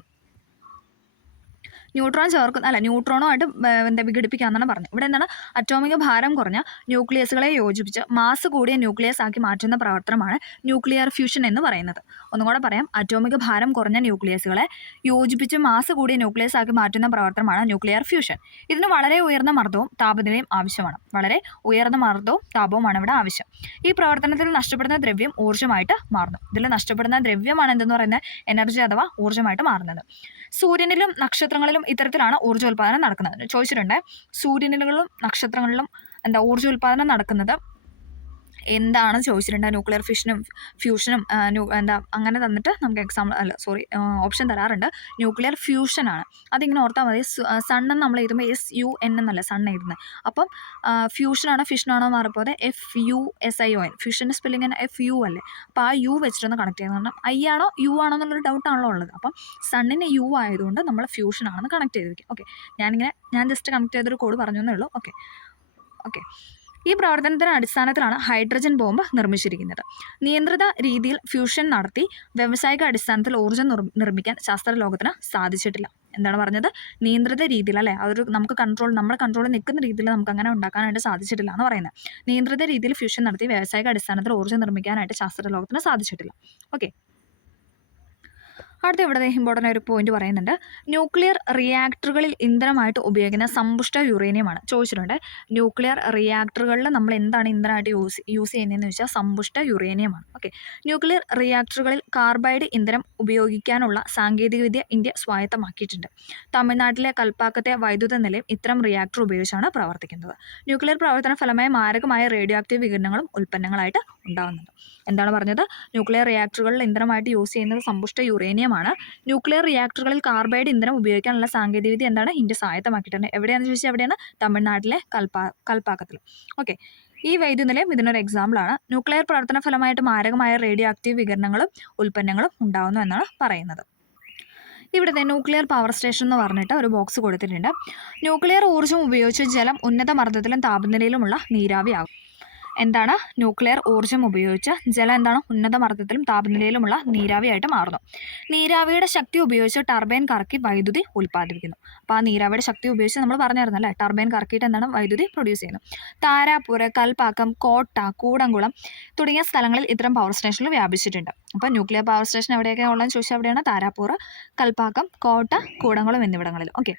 ന്യൂട്രോണുമായിട്ട് വിഘടിപ്പിക്കാമെന്നാണ് പറഞ്ഞത്. ഇവിടെ എന്താണ്? അറ്റോമിക ഭാരം കുറഞ്ഞ ന്യൂക്ലിയസുകളെ യോജിപ്പിച്ച് മാസ് കൂടിയ ന്യൂക്ലിയസ് ആക്കി മാറ്റുന്ന പ്രവർത്തനമാണ് ന്യൂക്ലിയർ ഫ്യൂഷൻ എന്ന് പറയുന്നത്. ഒന്നും കൂടെ പറയാം, അറ്റോമിക ഭാരം കുറഞ്ഞ ന്യൂക്ലിയസുകളെ യോജിപ്പിച്ച് മാസ് കൂടിയ ന്യൂക്ലിയസ് ആക്കി മാറ്റുന്ന പ്രവർത്തനമാണ് ന്യൂക്ലിയർ ഫ്യൂഷൻ. ഇതിന് വളരെ ഉയർന്ന മർദ്ദവും താപനിലയും ആവശ്യമാണ്. വളരെ ഉയർന്ന മർദ്ദവും താപവുമാണ് ഇവിടെ ആവശ്യം. ഈ പ്രവർത്തനത്തിൽ നഷ്ടപ്പെടുന്ന ദ്രവ്യം ഊർജ്ജമായിട്ട് മാറുന്നു. ഇതിൽ നഷ്ടപ്പെടുന്ന ദ്രവ്യമാണ് എന്തെന്ന് പറയുന്നത്? എനർജി അഥവാ ഊർജ്ജമായിട്ട് മാറുന്നത്. സൂര്യനിലും നക്ഷത്രങ്ങളിലും ഇത്തരത്തിലാണ് ഊർജ്ജോൽപാദനം നടക്കുന്നത്. ചോദിച്ചിട്ടുണ്ട്, സൂര്യനിലും നക്ഷത്രങ്ങളിലും ഊർജ്ജോൽപാദനം നടക്കുന്നത് എന്താണ് ചോദിച്ചിട്ടുണ്ട്. ന്യൂക്ലിയർ ഫ്യൂഷനും അങ്ങനെ തന്നിട്ട് നമുക്ക് ഓപ്ഷൻ തരാറുണ്ട്. ന്യൂക്ലിയർ ഫ്യൂഷനാണ്. അതിങ്ങനെ ഓർത്താൽ മതി. സണ്ണെന്ന് നമ്മൾ എഴുതുമ്പോൾ SUN എന്നല്ല സൺ എഴുതുന്നത്. അപ്പം ഫ്യൂഷനാണോ ഫിഷനാണോ മാറിപ്പോതെ FUSION. ഫ്യൂഷൻ്റെ സ്പെല്ലിങ് FU അല്ലേ. അപ്പോൾ ആ U വെച്ചിട്ടൊന്ന് കണക്ട് ചെയ്യുന്നത്. കാരണം I ആണോ U ആണോ എന്നുള്ളൊരു ഡൗട്ടാണല്ലോ ഉള്ളത്. അപ്പം സണ്ണിന് U ആയതുകൊണ്ട് നമ്മൾ ഫ്യൂഷനാണെന്ന് കണക്ട് ചെയ്ത് വയ്ക്കും. ഓക്കെ, ഞാൻ ജസ്റ്റ് കണക്ട് ചെയ്തൊരു കോഡ് പറഞ്ഞു എന്നേ ഉള്ളൂ. ഓക്കെ. ഈ പ്രവർത്തനത്തിൻ്റെ അടിസ്ഥാനത്തിലാണ് ഹൈഡ്രജൻ ബോംബ് നിർമ്മിച്ചിരിക്കുന്നത്. നിയന്ത്രിത രീതിയിൽ ഫ്യൂഷൻ നടത്തി വ്യാവസായിക അടിസ്ഥാനത്തിൽ ഊർജ്ജം നിർമ്മിക്കാൻ ശാസ്ത്രലോകത്തിന് സാധിച്ചിട്ടില്ല. എന്താണ് പറഞ്ഞത്? നിയന്ത്രിത രീതിയിൽ അല്ലേ, അതൊരു നമ്മുടെ കൺട്രോളിൽ നിൽക്കുന്ന രീതിയിൽ നമുക്ക് അങ്ങനെ ഉണ്ടാക്കാനായിട്ട് സാധിച്ചിട്ടില്ല എന്ന് പറയുന്നത്. നിയന്ത്രിത രീതിയിൽ ഫ്യൂഷൻ നടത്തി വ്യാവസായിക അടിസ്ഥാനത്തിൽ ഊർജ്ജം നിർമ്മിക്കാനായിട്ട് ശാസ്ത്രലോകത്തിന് സാധിച്ചിട്ടില്ല. ഓക്കെ, അടുത്ത ഇവിടെ ഇമ്പോർട്ടൻ്റ് ഒരു പോയിന്റ് പറയുന്നുണ്ട്. ന്യൂക്ലിയർ റിയാക്ടറുകളിൽ ഇന്ധനമായിട്ട് ഉപയോഗിക്കുന്ന സമ്പുഷ്ട യുറേനിയമാണ്. ചോദിച്ചിട്ടുണ്ട്, ന്യൂക്ലിയർ റിയാക്ടറുകളിൽ നമ്മൾ എന്താണ് ഇന്ധനമായിട്ട് യൂസ് ചെയ്യുന്നതെന്ന് ചോദിച്ചാൽ സമ്പുഷ്ട യുറേനിയമാണ്. ഓക്കെ, ന്യൂക്ലിയർ റിയാക്ടറുകളിൽ കാർബൈഡ് ഇന്ധനം ഉപയോഗിക്കാനുള്ള സാങ്കേതികവിദ്യ ഇന്ത്യ സ്വായത്തമാക്കിയിട്ടുണ്ട്. തമിഴ്നാട്ടിലെ കൽപ്പാക്കത്തെ വൈദ്യുത നിലയം ഇത്തരം റിയാക്ടർ ഉപയോഗിച്ചാണ് പ്രവർത്തിക്കുന്നത്. ന്യൂക്ലിയർ പ്രവർത്തന ഫലമായി മാരകമായ റേഡിയോ ആക്റ്റീവ് വികിരണങ്ങളും ഉൽപ്പന്നങ്ങളായിട്ട് ഉണ്ടാകുന്നുണ്ട്. എന്താണ് പറഞ്ഞത്? ന്യൂക്ലിയർ റിയാക്ടറുകളിൽ ഇന്ധനമായിട്ട് യൂസ് ചെയ്യുന്നത് സമ്പുഷ്ട യുറേനിയമാണ്. ന്യൂക്ലിയർ റിയാക്ടറുകളിൽ കാർബൈഡ് ഇന്ധനം ഉപയോഗിക്കാനുള്ള സാങ്കേതികവിദ്യ എന്താണ്? ഇന്ത്യ സ്വായത്തമാക്കിയിട്ടുണ്ട്. എവിടെയാണെന്ന് ചോദിച്ചാൽ എവിടെയാണ്? തമിഴ്നാട്ടിലെ കൽപ്പാക്കത്തിൽ. ഓക്കെ, ഈ വൈദ്യുത നിലയം ഇതിനൊരു എക്സാമ്പിളാണ്. ന്യൂക്ലിയർ പ്രവർത്തന ഫലമായിട്ട് മാരകമായ റേഡിയോ ആക്റ്റീവ് വികിരണങ്ങളും ഉൽപ്പന്നങ്ങളും ഉണ്ടാകുന്നു എന്നാണ് പറയുന്നത്. ഇവിടുത്തെ ന്യൂക്ലിയർ പവർ സ്റ്റേഷൻ എന്ന് പറഞ്ഞിട്ട് ഒരു ബോക്സ് കൊടുത്തിട്ടുണ്ട്. ന്യൂക്ലിയർ ഊർജ്ജം ഉപയോഗിച്ച് ജലം ഉന്നത മർദ്ദത്തിലും താപനിലയിലുമുള്ള നീരാവിയാകും. എന്താണ്? ന്യൂക്ലിയർ ഊർജ്ജം ഉപയോഗിച്ച് ജലം എന്താണ്? ഉന്നത മർദ്ദത്തിലും താപനിലയിലുമുള്ള നീരാവിയായിട്ട് മാറുന്നു. നീരാവിയുടെ ശക്തി ഉപയോഗിച്ച് ടർബൈൻ കറക്കി വൈദ്യുതി ഉൽപ്പാദിപ്പിക്കുന്നു. അപ്പോൾ ആ നീരാവിയുടെ ശക്തി ഉപയോഗിച്ച് നമ്മൾ പറഞ്ഞായിരുന്നു അല്ലേ, ടർബൈൻ കറക്കിയിട്ട് എന്താണ് വൈദ്യുതി പ്രൊഡ്യൂസ് ചെയ്യുന്നു. താരാപൂർ, കൽപ്പാക്കം, കോട്ട, കൂടംകുളം തുടങ്ങിയ സ്ഥലങ്ങളിൽ ഇത്തരം പവർ സ്റ്റേഷനുകൾ വ്യാപിച്ചിട്ടുണ്ട്. അപ്പോൾ ന്യൂക്ലിയർ പവർ സ്റ്റേഷൻ എവിടെയൊക്കെ ഉള്ളതെന്ന് ചോദിച്ചാൽ എവിടെയാണ്? താരാപൂർ, കൽപ്പാക്കം, കോട്ട, കൂടംകുളം എന്നിവിടങ്ങളിൽ. ഓക്കെ,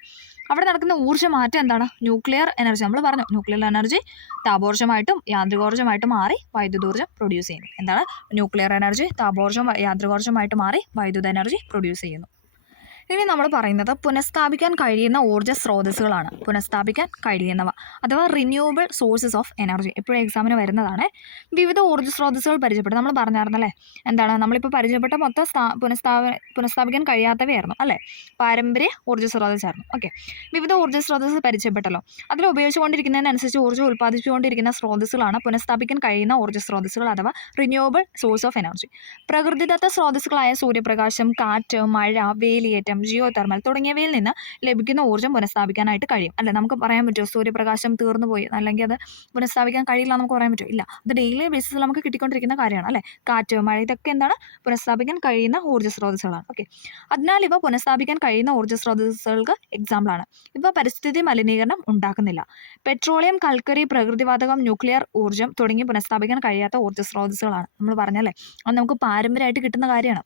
അവിടെ നടക്കുന്ന ഊർജ്ജ മാറ്റം എന്താണ്? Nuclear energy. നമ്മൾ പറഞ്ഞു ന്യൂക്ലിയർ എനർജി താപോർജ്ജമായിട്ടും യാന്ത്രികോർജ്ജമായിട്ടും മാറി വൈദ്യുതോർജ്ജം പ്രൊഡ്യൂസ് ചെയ്യുന്നു. എന്താണ്? ന്യൂക്ലിയർ എനർജി താപോർജ്ജം യാന്ത്രികോർജ്ജമായിട്ട് മാറി വൈദ്യുത എനർജി പ്രൊഡ്യൂസ് ചെയ്യുന്നു. ഇനി നമ്മൾ പറയുന്നത് പുനഃസ്ഥാപിക്കാൻ കഴിയുന്ന ഊർജ്ജ സ്രോതസ്സുകളാണ്. പുനഃസ്ഥാപിക്കാൻ കഴിയുന്നവ അഥവാ റിന്യൂവബിൾ സോഴ്സസ് ഓഫ് എനർജി എപ്പോഴും എക്സാമിന് വരുന്നതാണ്. വിവിധ ഊർജ്ജ സ്രോതസ്സുകൾ പരിചയപ്പെട്ടു. നമ്മൾ പറഞ്ഞായിരുന്നല്ലേ, എന്താണ് നമ്മളിപ്പോൾ പരിചയപ്പെട്ട മൊത്തം പുനഃസ്ഥാപിക്കാൻ കഴിയാത്തവയായിരുന്നു അല്ലേ? പാരമ്പര്യ ഊർജ്ജ സ്രോതസ്സായിരുന്നു. ഓക്കെ, വിവിധ ഊർജ്ജ സ്രോതസ്സ് പരിചയപ്പെട്ടല്ലോ. അതിൽ ഉപയോഗിച്ചുകൊണ്ടിരിക്കുന്നതിനനുസരിച്ച് ഊർജ്ജം ഉൽപ്പാദിപ്പിച്ചുകൊണ്ടിരിക്കുന്ന സ്രോതസ്സുകളാണ് പുനഃസ്ഥാപിക്കാൻ കഴിയുന്ന ഊർജ്ജ സ്രോതസ്സുകൾ അഥവാ റിന്യൂവബിൾ സോഴ്സ് ഓഫ് എനർജി. പ്രകൃതിദത്ത സ്രോതസ്സുകളായ സൂര്യപ്രകാശം, കാറ്റ്, മഴ, വേലിയേറ്റം, ജിയോ തെർമൽ തുടങ്ങിയവയിൽ നിന്ന് ലഭിക്കുന്ന ഊർജ്ജം പുനഃസ്ഥാപിക്കാനായിട്ട് കഴിയും അല്ലെ? നമുക്ക് പറയാൻ പറ്റുമോ സൂര്യപ്രകാശം തീർന്നു പോയി അല്ലെങ്കിൽ അത് പുനഃസ്ഥാപിക്കാൻ കഴിയില്ല നമുക്ക് പറയാൻ പറ്റുമോ? ഇല്ല, അത് ഡെയിലി ബേസിസിൽ നമുക്ക് കിട്ടിക്കൊണ്ടിരിക്കുന്ന കാര്യമാണ് അല്ലേ? കാറ്റ്, മഴ ഇതൊക്കെ എന്താണ്? പുനഃസ്ഥാപിക്കാൻ കഴിയുന്ന ഊർജ്ജ സ്രോതസ്സുകളാണ്. ഓക്കെ, അതിനാൽ ഇവ പുനഃസ്ഥാപിക്കാൻ കഴിയുന്ന ഊർജ്ജ സ്രോതസ്സുകൾക്ക് എക്സാമ്പിളാണ്. ഇവ പരിസ്ഥിതി മലിനീകരണം ഉണ്ടാക്കുന്നില്ല. പെട്രോളിയം, കൽക്കരി, പ്രകൃതിവാതകം, ന്യൂക്ലിയർ ഊർജ്ജം തുടങ്ങി പുനഃസ്ഥാപിക്കാൻ കഴിയാത്ത ഊർജ്ജ സ്രോതസ്സുകളാണ്. നമ്മൾ പറഞ്ഞല്ലേ, അത് നമുക്ക് പാരമ്പര്യമായിട്ട് കിട്ടുന്ന കാര്യമാണ്.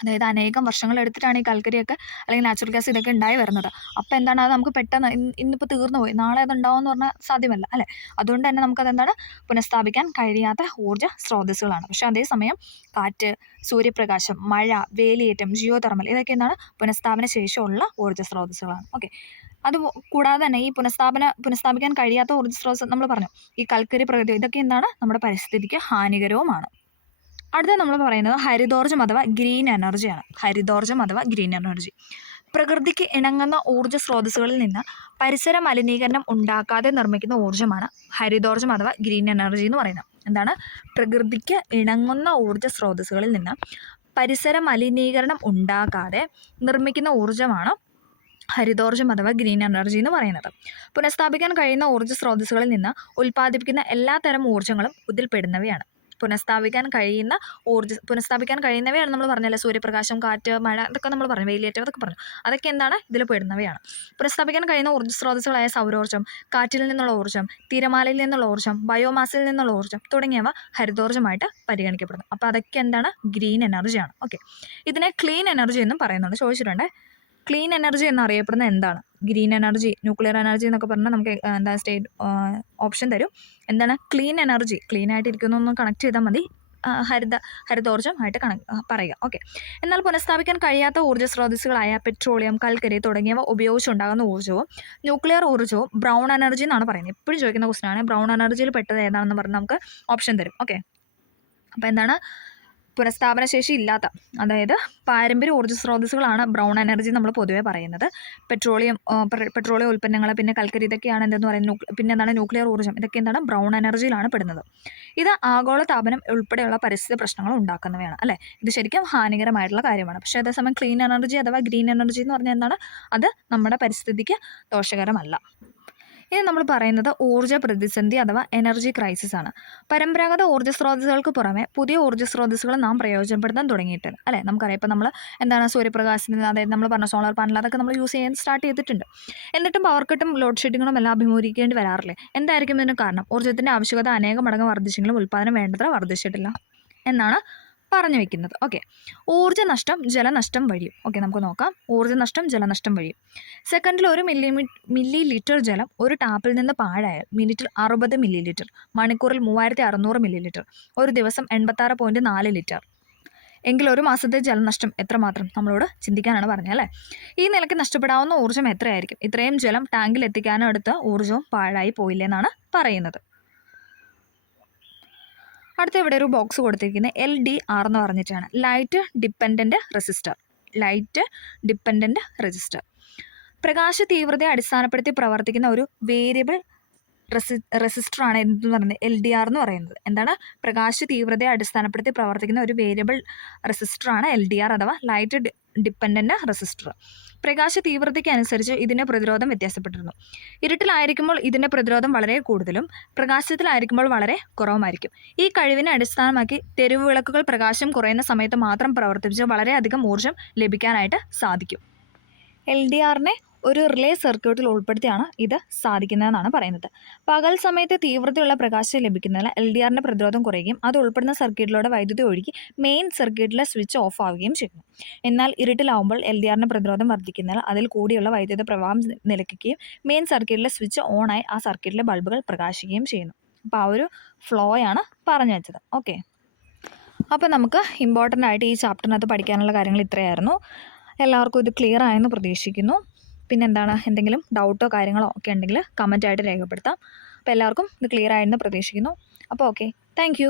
അതായത് അനേകം വർഷങ്ങൾ എടുത്തിട്ടാണ് ഈ കൽക്കരിയൊക്കെ അല്ലെങ്കിൽ നാച്ചുറൽ ഗ്യാസ് ഇതൊക്കെ ഉണ്ടായി വരുന്നത്. അപ്പോൾ എന്താണ്, അത് നമുക്ക് പെട്ടെന്ന് ഇന്നിപ്പോൾ തീർന്നു പോയി നാളെ അത് ഉണ്ടാവും എന്ന് പറഞ്ഞാൽ സാധ്യമല്ല അല്ലേ? അതുകൊണ്ട് തന്നെ നമുക്കതെന്താണ്? പുനഃസ്ഥാപിക്കാൻ കഴിയാത്ത ഊർജ്ജ സ്രോതസ്സുകളാണ്. പക്ഷേ അതേസമയം കാറ്റ്, സൂര്യപ്രകാശം, മഴ, വേലിയേറ്റം, ജിയോ തെർമൽ ഇതൊക്കെ എന്താണ്? പുനഃസ്ഥാപന ശേഷിയുള്ള ഊർജ്ജ സ്രോതസ്സുകളാണ്. ഓക്കെ, അത് കൂടാതെ തന്നെ ഈ പുനഃസ്ഥാപിക്കാൻ കഴിയാത്ത ഊർജ്ജ സ്രോതസ്സ് നമ്മൾ പറഞ്ഞു ഈ കൽക്കരി, പ്രകൃതി ഇതൊക്കെ എന്താണ്? നമ്മുടെ പരിസ്ഥിതിക്ക് ഹാനികരവുമാണ്. അടുത്ത നമ്മൾ പറയുന്നത് ഹരിതോർജ്ജം അഥവാ ഗ്രീൻ എനർജിയാണ്. ഹരിതോർജ്ജം അഥവാ ഗ്രീൻ എനർജി പ്രകൃതിക്ക് ഇണങ്ങുന്ന ഊർജ്ജ സ്രോതസ്സുകളിൽ നിന്ന് പരിസര മലിനീകരണം ഉണ്ടാക്കാതെ നിർമ്മിക്കുന്ന ഊർജ്ജമാണ് ഹരിതോർജ്ജം അഥവാ ഗ്രീൻ എനർജി എന്ന് പറയുന്നത്. എന്താണ്? പ്രകൃതിക്ക് ഇണങ്ങുന്ന ഊർജ്ജ സ്രോതസ്സുകളിൽ നിന്ന് പരിസര മലിനീകരണം ഉണ്ടാക്കാതെ നിർമ്മിക്കുന്ന ഊർജ്ജമാണ് ഹരിതോർജ്ജം അഥവാ ഗ്രീൻ എനർജി എന്ന് പറയുന്നത്. പുനഃസ്ഥാപിക്കാൻ കഴിയുന്ന ഊർജ്ജ സ്രോതസ്സുകളിൽ നിന്ന് ഉൽപ്പാദിപ്പിക്കുന്ന എല്ലാ തരം ഊർജ്ജങ്ങളും ഇതിൽപ്പെടുന്നവയാണ്. പുനഃസ്ഥാപിക്കാൻ കഴിയുന്നവയാണ് നമ്മൾ പറഞ്ഞല്ലോ. സൂര്യപ്രകാശം, കാറ്റ്, മഴ ഇതൊക്കെ നമ്മൾ പറഞ്ഞു, വേലിയേറ്റം അതൊക്കെ പറഞ്ഞു. അതൊക്കെ എന്താണ്? ഇതിൽ പെടുന്നവയാണ്. പുനഃസ്ഥാപിക്കാൻ കഴിയുന്ന ഊർജ്ജ സ്രോതസ്സുകളായ സൗരോർജ്ജം, കാറ്റിൽ നിന്നുള്ള ഊർജ്ജം, തിരമാലയിൽ നിന്നുള്ള ഊർജ്ജം, ബയോമാസിൽ നിന്നുള്ള ഊർജ്ജം തുടങ്ങിയവ ഹരിതോർജ്ജമായിട്ട് പരിഗണിക്കപ്പെടുന്നു. അപ്പോൾ അതൊക്കെ എന്താണ്? ഗ്രീൻ എനർജിയാണ്. ഓക്കെ, ഇതിനെ ക്ലീൻ എനർജി എന്നും പറയുന്നുണ്ട്, ചോദിച്ചിട്ടുണ്ട്. ക്ലീൻ എനർജി എന്നറിയപ്പെടുന്ന എന്താണ്? ഗ്രീൻ എനർജി, ന്യൂക്ലിയർ എനർജി എന്നൊക്കെ പറഞ്ഞാൽ നമുക്ക് എന്താ ഓപ്ഷൻ തരും. എന്താണ്? Clean energy. ക്ലീൻ ആയിട്ട് ഇരിക്കുന്നൊന്ന് കണക്ട് ചെയ്താൽ മതി, ഹരിതോർജ്ജമായിട്ട് പറയുക. ഓക്കെ, എന്നാൽ പുനഃസ്ഥാപിക്കാൻ കഴിയാത്ത ഊർജ്ജ സ്രോതസ്സുകളായ പെട്രോളിയം, കൽക്കരി തുടങ്ങിയവ ഉപയോഗിച്ചുണ്ടാകുന്ന ഊർജ്ജവും ന്യൂക്ലിയർ ഊർജ്ജവും ബ്രൗൺ എനർജി എന്നാണ് പറയുന്നത്. എപ്പോഴും ചോദിക്കുന്ന ക്വസ്റ്റൻ ആണ്. ബ്രൗൺ എനർജിയിൽ പെട്ടത് ഏതാണെന്ന് പറഞ്ഞാൽ നമുക്ക് ഓപ്ഷൻ തരും. ഓക്കെ, അപ്പോൾ എന്താണ്? പുനഃസ്ഥാപന ശേഷി ഇല്ലാത്ത, അതായത് പാരമ്പര്യ ഊർജ്ജ സ്രോതസ്സുകളാണ് ബ്രൗൺ എനർജി നമ്മൾ പൊതുവെ പറയുന്നത്. പെട്രോളിയം ഉൽപ്പന്നങ്ങൾ, പിന്നെ കൽക്കരി ഇതൊക്കെയാണ് എന്തെന്ന് പറയുന്നത്. പിന്നെ എന്താണ്? ന്യൂക്ലിയർ ഊർജ്ജം ഇതൊക്കെ എന്താണ്? ബ്രൗൺ എനർജിയിലാണ് പെടുന്നത്. ഇത് ആഗോള താപനം ഉൾപ്പെടെയുള്ള പരിസ്ഥിതി പ്രശ്നങ്ങൾ ഉണ്ടാക്കുന്നവയാണ് അല്ലേ? ഇത് ശരിക്കും ഹാനികരമായിട്ടുള്ള കാര്യമാണ്. പക്ഷേ അതേസമയം ക്ലീൻ എനർജി അഥവാ ഗ്രീൻ എനർജി എന്ന് പറഞ്ഞാൽ എന്താണ്? അത് നമ്മുടെ പരിസ്ഥിതിക്ക് ദോഷകരമല്ല. ഇനി നമ്മൾ പറയുന്നത് ഊർജ്ജ പ്രതിസന്ധി അഥവാ എനർജി ക്രൈസിസ് ആണ്. പരമ്പരാഗത ഊർജ്ജ സ്രോതസ്സുകൾക്ക് പുറമെ പുതിയ ഊർജ്ജ സ്രോതസ്സുകൾ നാം പ്രയോജനപ്പെടുത്താൻ തുടങ്ങിയിട്ടുണ്ട് അല്ലേ? നമുക്കറിയാം, ഇപ്പോൾ നമ്മൾ എന്താണ് സൂര്യപ്രകാശത്തിന്, അതായത് നമ്മൾ പറഞ്ഞ സോളാർ പാനൽ അതൊക്കെ നമ്മൾ യൂസ് ചെയ്യാൻ സ്റ്റാർട്ട് ചെയ്തിട്ടുണ്ട്. എന്നിട്ടും പവർ കട്ടും ലോഡ് ഷെഡിങ്ങും എല്ലാം അഭിമുഖീകരിക്കേണ്ടി വരാറില്ലേ? എന്തായിരിക്കും ഇതിന് കാരണം? ഊർജ്ജത്തിൻ്റെ ആവശ്യകത അനേകം മടങ്ങ് വർദ്ധിച്ചെങ്കിലും ഉൽപ്പാദനം വേണ്ടത്ര വർദ്ധിച്ചിട്ടില്ല എന്നാണ് പറഞ്ഞു വെക്കുന്നത്. ഓക്കെ, ഊർജ്ജ നഷ്ടം ജലനഷ്ടം വഴിയും. ഓക്കെ, നമുക്ക് നോക്കാം. ഊർജ്ജ നഷ്ടം ജലനഷ്ടം വഴിയും. സെക്കൻഡിൽ 1 മില്ലി ലിറ്റർ ജലം ഒരു ടാപ്പിൽ നിന്ന് പാഴായാൽ മിനിറ്റിൽ 60 മില്ലി ലിറ്റർ, മണിക്കൂറിൽ 3600 മില്ലി ലിറ്റർ, ഒരു ദിവസം 86.4 ലിറ്റർ എങ്കിൽ ഒരു മാസത്തെ ജലനഷ്ടം എത്രമാത്രം? നമ്മളോട് ചിന്തിക്കാനാണ് പറഞ്ഞത് അല്ലേ? ഈ നിലയ്ക്ക് നഷ്ടപ്പെടാവുന്ന ഊർജ്ജം എത്രയായിരിക്കും? ഇത്രയും ജലം ടാങ്കിൽ എത്തിക്കാനും എടുത്ത ഊർജ്ജവും പാഴായി പോയില്ലെന്നാണ് പറയുന്നത്. അടുത്ത ഇവിടെ ഒരു ബോക്സ് കൊടുത്തിരിക്കുന്നത് LDR എന്ന് പറഞ്ഞിട്ടാണ്, ലൈറ്റ് ഡിപ്പെൻഡൻറ്റ് റെസിസ്റ്റർ. പ്രകാശ തീവ്രതയെ അടിസ്ഥാനപ്പെടുത്തി പ്രവർത്തിക്കുന്ന ഒരു വേരിയബിൾ റെസിസ്റ്ററാണ് എന്തെന്ന് പറയുന്നത്? LDR എന്ന് പറയുന്നത്. എന്താണ്? പ്രകാശ തീവ്രതയെ അടിസ്ഥാനപ്പെടുത്തി പ്രവർത്തിക്കുന്ന ഒരു വേരിയബിൾ റെസിസ്റ്ററാണ് LDR അഥവാ ലൈറ്റ് ഡിപ്പെൻഡൻറ്റ് റെസിസ്റ്റർ. പ്രകാശ തീവ്രതയ്ക്ക് അനുസരിച്ച് ഇതിൻ്റെ പ്രതിരോധം വ്യത്യാസപ്പെട്ടിരുന്നു. ഇരുട്ടിലായിരിക്കുമ്പോൾ ഇതിൻ്റെ പ്രതിരോധം വളരെ കൂടുതലും പ്രകാശത്തിലായിരിക്കുമ്പോൾ വളരെ കുറവുമായിരിക്കും. ഈ കഴിവിനെ അടിസ്ഥാനമാക്കി തെരുവ് വിളക്കുകൾ പ്രകാശം കുറയുന്ന സമയത്ത് മാത്രം പ്രവർത്തിപ്പിച്ച് വളരെയധികം ഊർജ്ജം ലഭിക്കാനായിട്ട് സാധിക്കും. LDRനെ ഒരു റിലേ സർക്യൂട്ടിൽ ഉൾപ്പെടുത്തിയാണ് ഇത് സാധിക്കുന്നതെന്നാണ് പറയുന്നത്. പകൽ സമയത്ത് തീവ്രതയുള്ള പ്രകാശം ലഭിക്കുന്നതിനാൽ LDRൻ്റെ പ്രതിരോധം കുറയുകയും അത് ഉൾപ്പെടുന്ന സർക്യൂട്ടിലൂടെ വൈദ്യുതി ഒഴുകി മെയിൻ സർക്യൂട്ടിലെ സ്വിച്ച് ഓഫ് ആവുകയും ചെയ്യുന്നു. എന്നാൽ ഇരുട്ടിലാവുമ്പോൾ LDRൻ്റെ പ്രതിരോധം വർദ്ധിക്കുന്നതിനാൽ അതിൽ കൂടിയുള്ള വൈദ്യുത പ്രവാഹം നിലയ്ക്കുകയും മെയിൻ സർക്യൂട്ടിലെ സ്വിച്ച് ഓണായി ആ സർക്യൂട്ടിലെ ബൾബുകൾ പ്രകാശിക്കുകയും ചെയ്യുന്നു. അപ്പോൾ ആ ഒരു ഫ്ലോയാണ് പറഞ്ഞു വെച്ചത്. ഓക്കെ, അപ്പോൾ നമുക്ക് ഇമ്പോർട്ടൻ്റ് ആയിട്ട് ഈ ചാപ്റ്ററിനകത്ത് പഠിക്കാനുള്ള കാര്യങ്ങൾ ഇത്രയായിരുന്നു. എല്ലാവർക്കും ഇത് ക്ലിയർ ആയെന്ന് പ്രതീക്ഷിക്കുന്നു. പിന്നെന്താണ്, എന്തെങ്കിലും ഡൗട്ടോ കാര്യങ്ങളോ ഒക്കെ ഉണ്ടെങ്കിൽ കമൻറ്റായിട്ട് രേഖപ്പെടുത്താം. അപ്പോൾ എല്ലാവർക്കും ഇത് ക്ലിയർ ആയെന്ന് പ്രതീക്ഷിക്കുന്നു. അപ്പോൾ ഓക്കെ, താങ്ക്